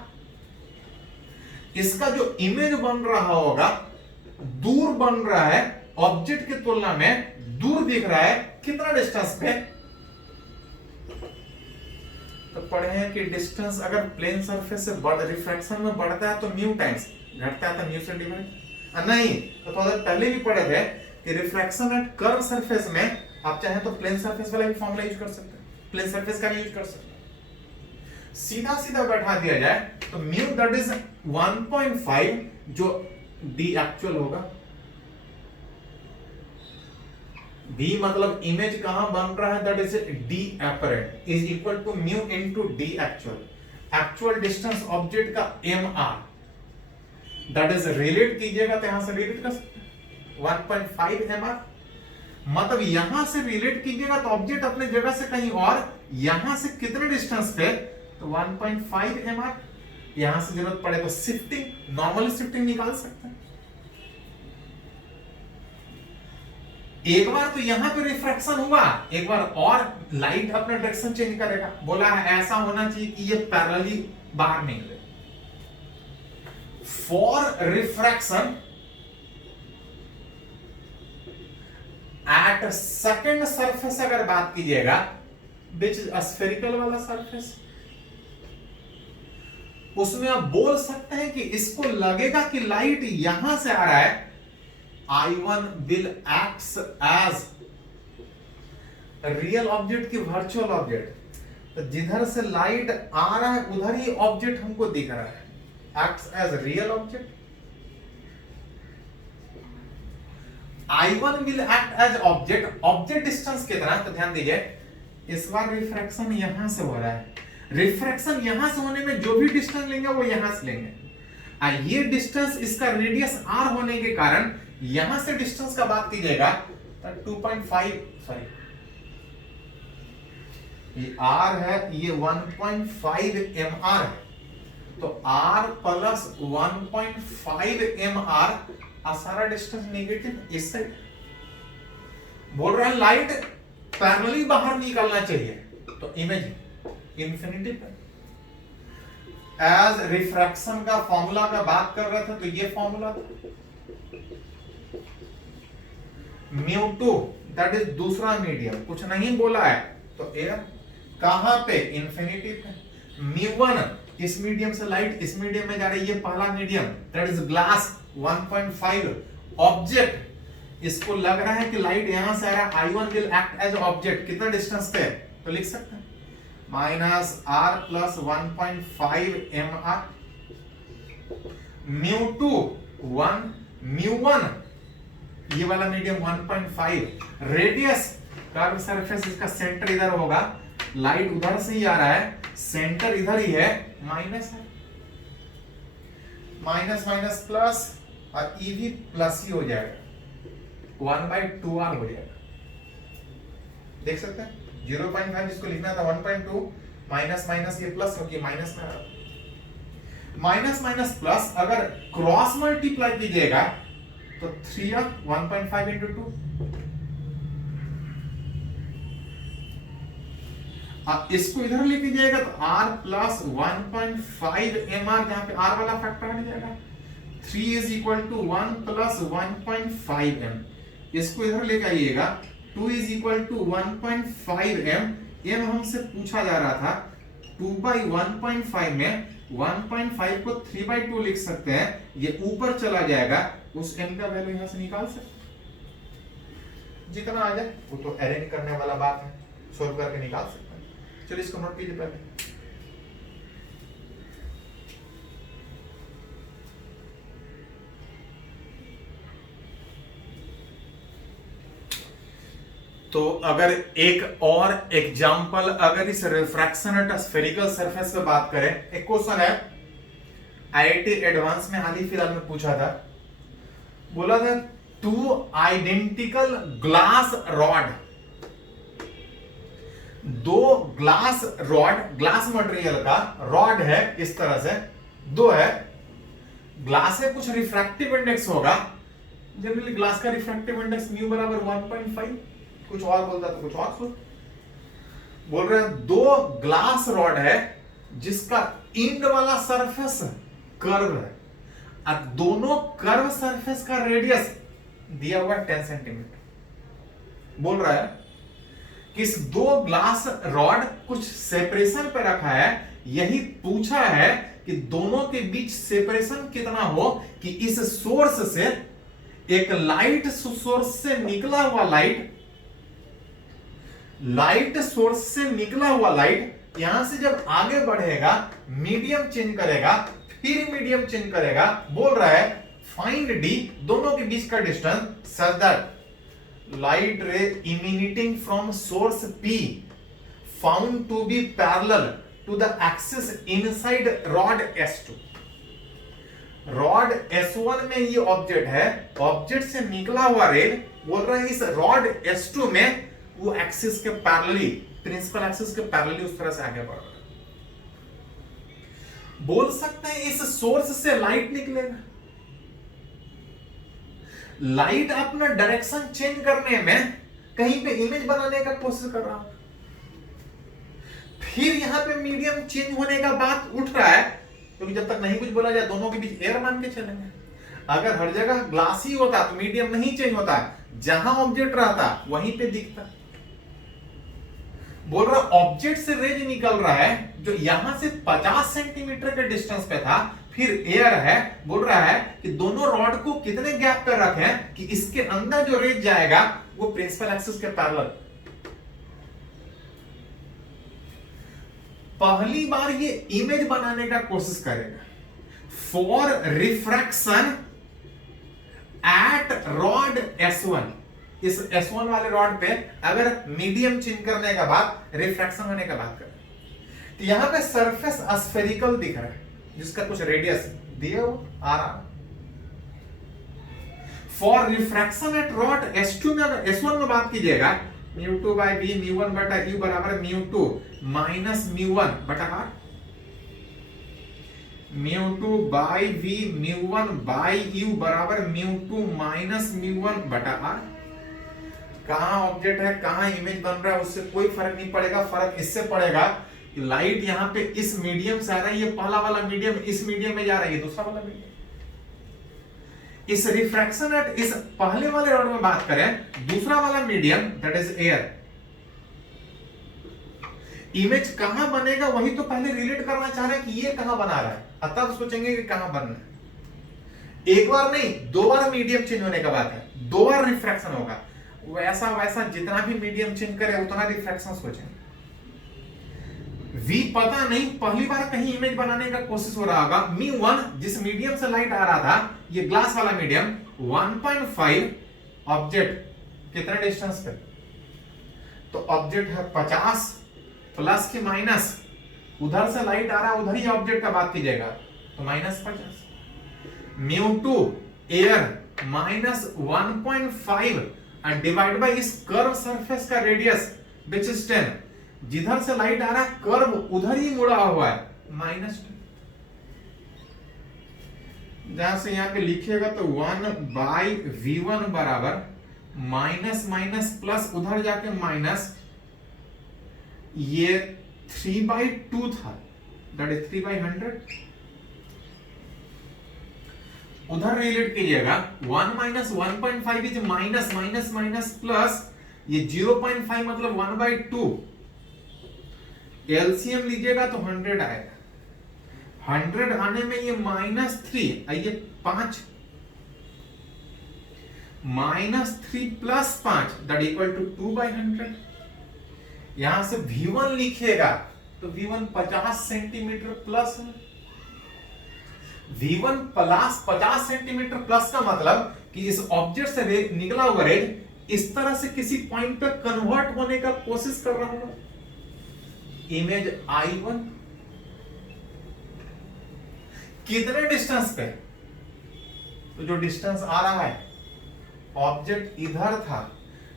इसका जो इमेज बन रहा होगा दूर बन रहा है, ऑब्जेक्ट की तुलना में दूर दिख रहा है, कितना डिस्टेंस पे, तो पढ़े हैं कि डिस्टेंस अगर प्लेन सरफेस से रिफ्रैक्शन में बढ़ता है तो म्यू टाइम्स, घटता है तो म्यू से डिवाइड, नहीं तो थोड़ा पहले भी पढ़े थे कि रिफ्रैक्शन एट कर्व सरफेस में आप चाहे तो प्लेन सरफेस वाला भी फॉर्मूला यूज कर सकते हैं, प्लेन सरफेस का भी यूज कर सकते हैं। सीधा सीधा बैठा दिया जाए तो म्यू दैट इज 1.5 जो डी एक्चुअल होगा, V मतलब इमेज कहां बन रहा है, that is d apparent is equal to mu into d actual, actual distance object का mr, दैट इज रिलेट कीजिएगा तो यहां से रिलेट कर सकते हैं 1.5 mr, मतलब यहां से रिलेट कीजिएगा तो ऑब्जेक्ट अपने जगह से कहीं और, यहां से कितने डिस्टेंस पे, तो 1.5 mr, यहां से जरूरत पड़े तो शिफ्टिंग, नॉर्मल शिफ्टिंग निकाल सकते हैं। एक बार तो यहां पे रिफ्रैक्शन हुआ, एक बार और लाइट अपना डायरेक्शन चेंज करेगा, बोला है ऐसा होना चाहिए कि ये पैरेलली बाहर निकले। For refraction eight second surface अगर बात कीजिएगा, विच इज स्फेरिकल वाला सरफेस, उसमें आप बोल सकते हैं कि इसको लगेगा कि लाइट यहां से आ रहा है, I1 will acts as real object की वर्चुअल ऑब्जेक्ट, तो जिधर से लाइट आ रहा है उधर ही ऑब्जेक्ट हमको दिख रहा है, acts as real object. I1 will act as object, object distance कितना, तो ध्यान दीजिए इस बार रिफ्रैक्शन यहां से हो रहा है, रिफ्रैक्शन यहां से होने में जो भी डिस्टेंस लेंगे वो यहां से लेंगे, ये डिस्टेंस इसका रेडियस r होने के कारण यहां से डिस्टेंस का बात कीजिएगा तो 2.5 सॉरी ये r है, ये 1.5 mr है, तो r प्लस 1.5 mr सारा डिस्टेंस नेगेटिव इस साइड। बोल रहा है लाइट पैरेलली बाहर निकलना चाहिए, तो इमेज इंफिनिटी पे। एज रिफ्रैक्शन का फॉर्मूला का बात कर रहे थे तो ये फॉर्मूला था μ2 दैट इज दूसरा मीडियम, कुछ नहीं बोला है तो एयर कहां पे इंफिनिटी पे। μ1 इस मीडियम से लाइट इस मीडियम में जा रही है, ये पहला medium that is glass 1.5 object, इसको लग रहा है कि लाइट यहां से आ रहा है, I1 will act as object, कितना डिस्टेंस पे तो लिख सकते हैं माइनस r प्लस 1.5 mr μ2 1 μ1 ये वाला मीडियम 1.5 रेडियस कर्व सरफेस, इसका सेंटर इधर होगा, लाइट उधर से ही आ रहा है, सेंटर इधर ही है, माइनस है, माइनस माइनस प्लस और ई भी प्लस ही हो जाएगा 1/2r हो जाएगा। देख सकते हैं 0.5 जिसको लिखना था 1.2 माइनस माइनस ये प्लस होगी, माइनस में माइनस माइनस प्लस अगर क्रॉस मल्टीप्लाई कीजिएगा तो 3r 1.5 into 2। अब इसको इधर लेके जाएगा तो r प्लस 1.5 mr, जहां पे r वाला फैक्टर हट जाएगा, 3 is equal to 1 plus 1.5 m, इसको इधर लेके आइएगा 2 is equal to 1.5 m, m हमसे पूछा जा रहा था 2/1.5 में 1.5 को 3/2 लिख सकते हैं, ये ऊपर चला जाएगा, उस m का वैल्यू यहां से निकाल सकते हैं, जितना आ जाए वो तो अरेंज करने वाला बात है, सोल्व करके निकाल सकते हैं। चलिए इसको नोट कीजिए पहले। तो अगर एक और एग्जांपल अगर इस रिफ्रैक्शन एट स्फेरिकल सरफेस पे बात करें, एक क्वेश्चन है आईआईटी एडवांस में हाल ही फिलहाल में पूछा था, बोला था 2 identical glass rod, 2 glass rod, glass material का रॉड है इस तरह से, 2 है, ग्लास है, कुछ रिफ्रैक्टिव इंडेक्स होगा, जनरली ग्लास का रिफ्रैक्टिव इंडेक्स म्यू बराबर 1.5, कुछ और बोलता तो कुछ और सोच। बोल रहे हैं 2 ग्लास रॉड है जिसका इंड वाला सरफेस कर्व है, और दोनों कर्व सरफेस का रेडियस दिया हुआ 10 सेंटीमीटर। बोल रहा है कि इस 2 ग्लास रॉड कुछ सेपरेशन पे रखा है, यही पूछा है कि दोनों के बीच सेपरेशन कितना हो कि इस सोर्स से एक लाइट सोर्स से निकला हुआ लाइट सोर्स से निकला हुआ लाइट यहां से जब आगे बढ़ेगा मीडियम चेंज करेगा, फिर मीडियम चेंज करेगा। बोल रहा है फाइंड डी, दोनों के बीच का डिस्टेंस सच दैट लाइट रे emanating from source P found to be parallel to the axis inside rod S2। Rod S1 में ये ऑब्जेक्ट है, ऑब्जेक्ट से निकला हुआ रे, बोल रहा है इस रॉड S2 में वो एक्सिस के पैरेलली, प्रिंसिपल एक्सिस के पैरेलली उस तरह से आगे बढ़ रहा है। बोल सकते हैं इस सोर्स से लाइट निकलेगा, लाइट अपना डायरेक्शन चेंज करने में कहीं पे इमेज बनाने का कोशिश कर रहा है, फिर यहां पे मीडियम चेंज होने का बात उठ रहा है, क्योंकि जब तक नहीं कुछ बोला जाए दोनों के बीच एयर मान के चलेंगे। अगर हर जगह ग्लास ही होता तो मीडियम नहीं चेंज होता, जहां ऑब्जेक्ट रहता वहीं पे दिखता। बोल रहा ऑब्जेक्ट से रेज निकल रहा है जो यहां से 50 सेंटीमीटर के डिस्टेंस पे था, फिर एयर है। बोल रहा है कि दोनों रॉड को कितने गैप पे रखें कि इसके अंदर जो रेज जाएगा वो प्रिंसिपल एक्सिस के पैरेलल। पहली बार ये इमेज बनाने का कोशिश करेगा for refraction at rod S1। इस S1 वाले रॉड पे अगर मीडियम चेंज करने का बाद रिफ्रैक्शन होने का बात करें तो यहां पे सरफेस स्फेरिकल दिख रहा है जिसका कुछ रेडियस दिए हो R. For refraction at rod S2 में, अगर S1 में बात कीजिएगा, μ2 बाय b μ1 बटा u बराबर μ2 माइनस μ1 बटा r। μ2 by v μ1 by u बराबर μ2 माइनस μ1 बटा r। कहां ऑब्जेक्ट है, कहां इमेज बन रहा है, उससे कोई फर्क नहीं पड़ेगा। फर्क इससे पड़ेगा कि लाइट यहां पे इस मीडियम से आ रहा है, ये पहला वाला मीडियम इस मीडियम में जा रहा है, ये दूसरा वाला मीडियम। इस रिफ्रैक्शन एट इस पहले वाले रॉड में बात करें, दूसरा वाला medium that is air, image कहां बनेगा वही तो पहले रिलेट करना चाह रहे हैं कि ये कहां बना रहा है, तब सोचेंगे कि कहां बनना है। एक बार नहीं, दो बार मीडियम चेंज होने का बात है, दो बार रिफ्रैक्शन होगा। वैसा वैसा जितना भी मीडियम चेंज करे उतना रिफ्रैक्शन सोचेंगे। V पता नहीं, पहली बार कहीं इमेज बनाने का कोशिश हो रहा होगा। μ1 जिस मीडियम से लाइट आ रहा था, ये ग्लास वाला मीडियम 1.5, ऑब्जेक्ट कितने डिस्टेंस पे, तो ऑब्जेक्ट है 50 प्लस की माइनस, उधर से लाइट आ रहा है, उधर ही ऑब्जेक्ट का बात कीजिएगा तो -50। μ2 air minus 1.5 and divide by इस कर्व सरफेस का रेडियस विच इज 10, जिधर से लाइट आ रहा है कर्व उधर ही मुड़ा हुआ है -10। जहां से यहां पे लिखिएगा तो 1/v1 बराबर माइनस माइनस प्लस, उधर जाके माइनस, ये 3/2 था, दैट इज 3/100। उधर रिलेट कीजिएगा, 1 minus 1.5 is minus minus minus plus, ये 0.5 मतलब 1/2। एलसीएम लीजिएगा तो 100 आएगा, 100 आने में ये -3, ये 5 -3 प्लस 5 दैट इक्वल टू 2/100। यहां से V1 लिखिएगा तो V1 50 सेंटीमीटर प्लस है। V1 प्लस 50 सेंटीमीटर प्लस का मतलब कि इस ऑब्जेक्ट से निकला हुआ रेज इस तरह से किसी पॉइंट पे कन्वर्ट होने का कोशिश कर रहा होगा। इमेज I1 कितने डिस्टेंस पे, तो जो डिस्टेंस आ रहा है, ऑब्जेक्ट इधर था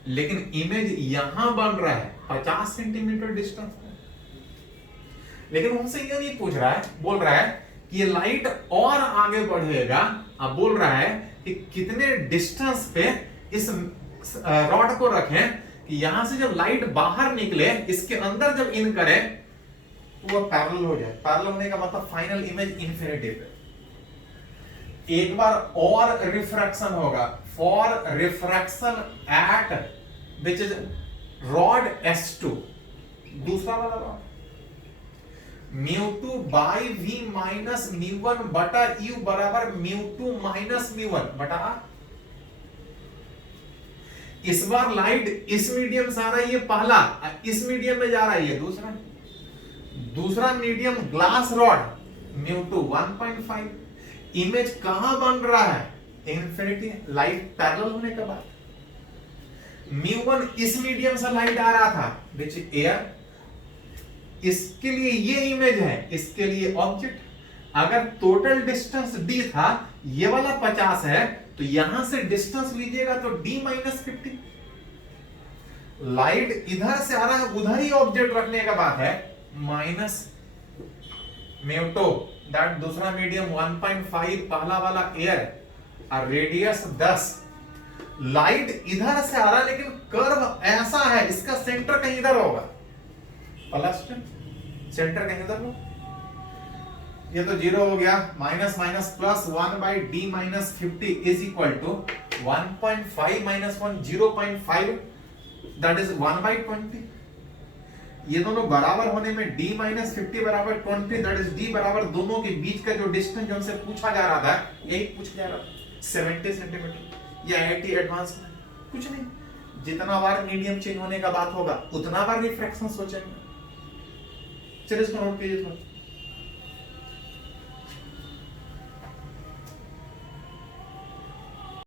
लेकिन इमेज यहां बन रहा है 50 सेंटीमीटर डिस्टेंस पे। लेकिन हमसे ये नहीं पूछ रहा है, बोल रहा है कि ये लाइट और आगे बढ़ेगा। अब बोल रहा है कि कितने डिस्टेंस पे इस रॉड को रखें कि यहां से जब लाइट बाहर निकले, इसके अंदर जब इन करे तो वो पैरेलल हो जाए। पैरेलल होने का मतलब फाइनल इमेज इन्फिनिटी पे। एक बार और रिफ्रैक्शन होगा, for refraction eight which is rod S2, दूसरा वाला रॉड, μ2 बाय v माइनस μ1 बटा u बराबर μ2 माइनस μ1 बटा r। इस बार लाइट इस मीडियम से आ रहा है, ये पहला, इस मीडियम में जा रहा है, ये दूसरा। दूसरा मीडियम ग्लास रॉड, μ2 1.5, इमेज कहां बन रहा है, इन्फिनिटी, लाइट पैरेलल होने के बाद। μ1 इस मीडियम से लाइट आ रहा था विच एयर, इसके लिए ये इमेज है, इसके लिए ऑब्जेक्ट। अगर टोटल डिस्टेंस d था, ये वाला 50 है, तो यहां से डिस्टेंस लीजिएगा तो d -50। लाइट इधर से आ रहा है, उधर ही ऑब्जेक्ट रखने का बात है, माइनस μ2 दैट दूसरा मीडियम 1.5, पहला वाला एयर, और रेडियस 10। लाइट इधर से आ रहा है लेकिन कर्व ऐसा है, इसका सेंटर कहीं इधर होगा, प्लस सेंटर कहीं इधर हो, ये तो 0 हो गया। Minus minus plus 1/d -50 is equal to 1.5 - 1 0.5 that is 1/20। ये दोनों बराबर होने में d -50 बराबर 20 दैट इज d बराबर दोनों के बीच का जो डिस्टेंस हमसे पूछा जा रहा था, यही पूछा जा रहा था, 70 सेंटीमीटर। ये IIT एडवांस में कुछ नहीं, जितना बार मीडियम चेंज होने का बात होगा उतना बार रिफ्रैक्शन सोचेंगे। चलिए इसको नोट कीजिए थोड़ा।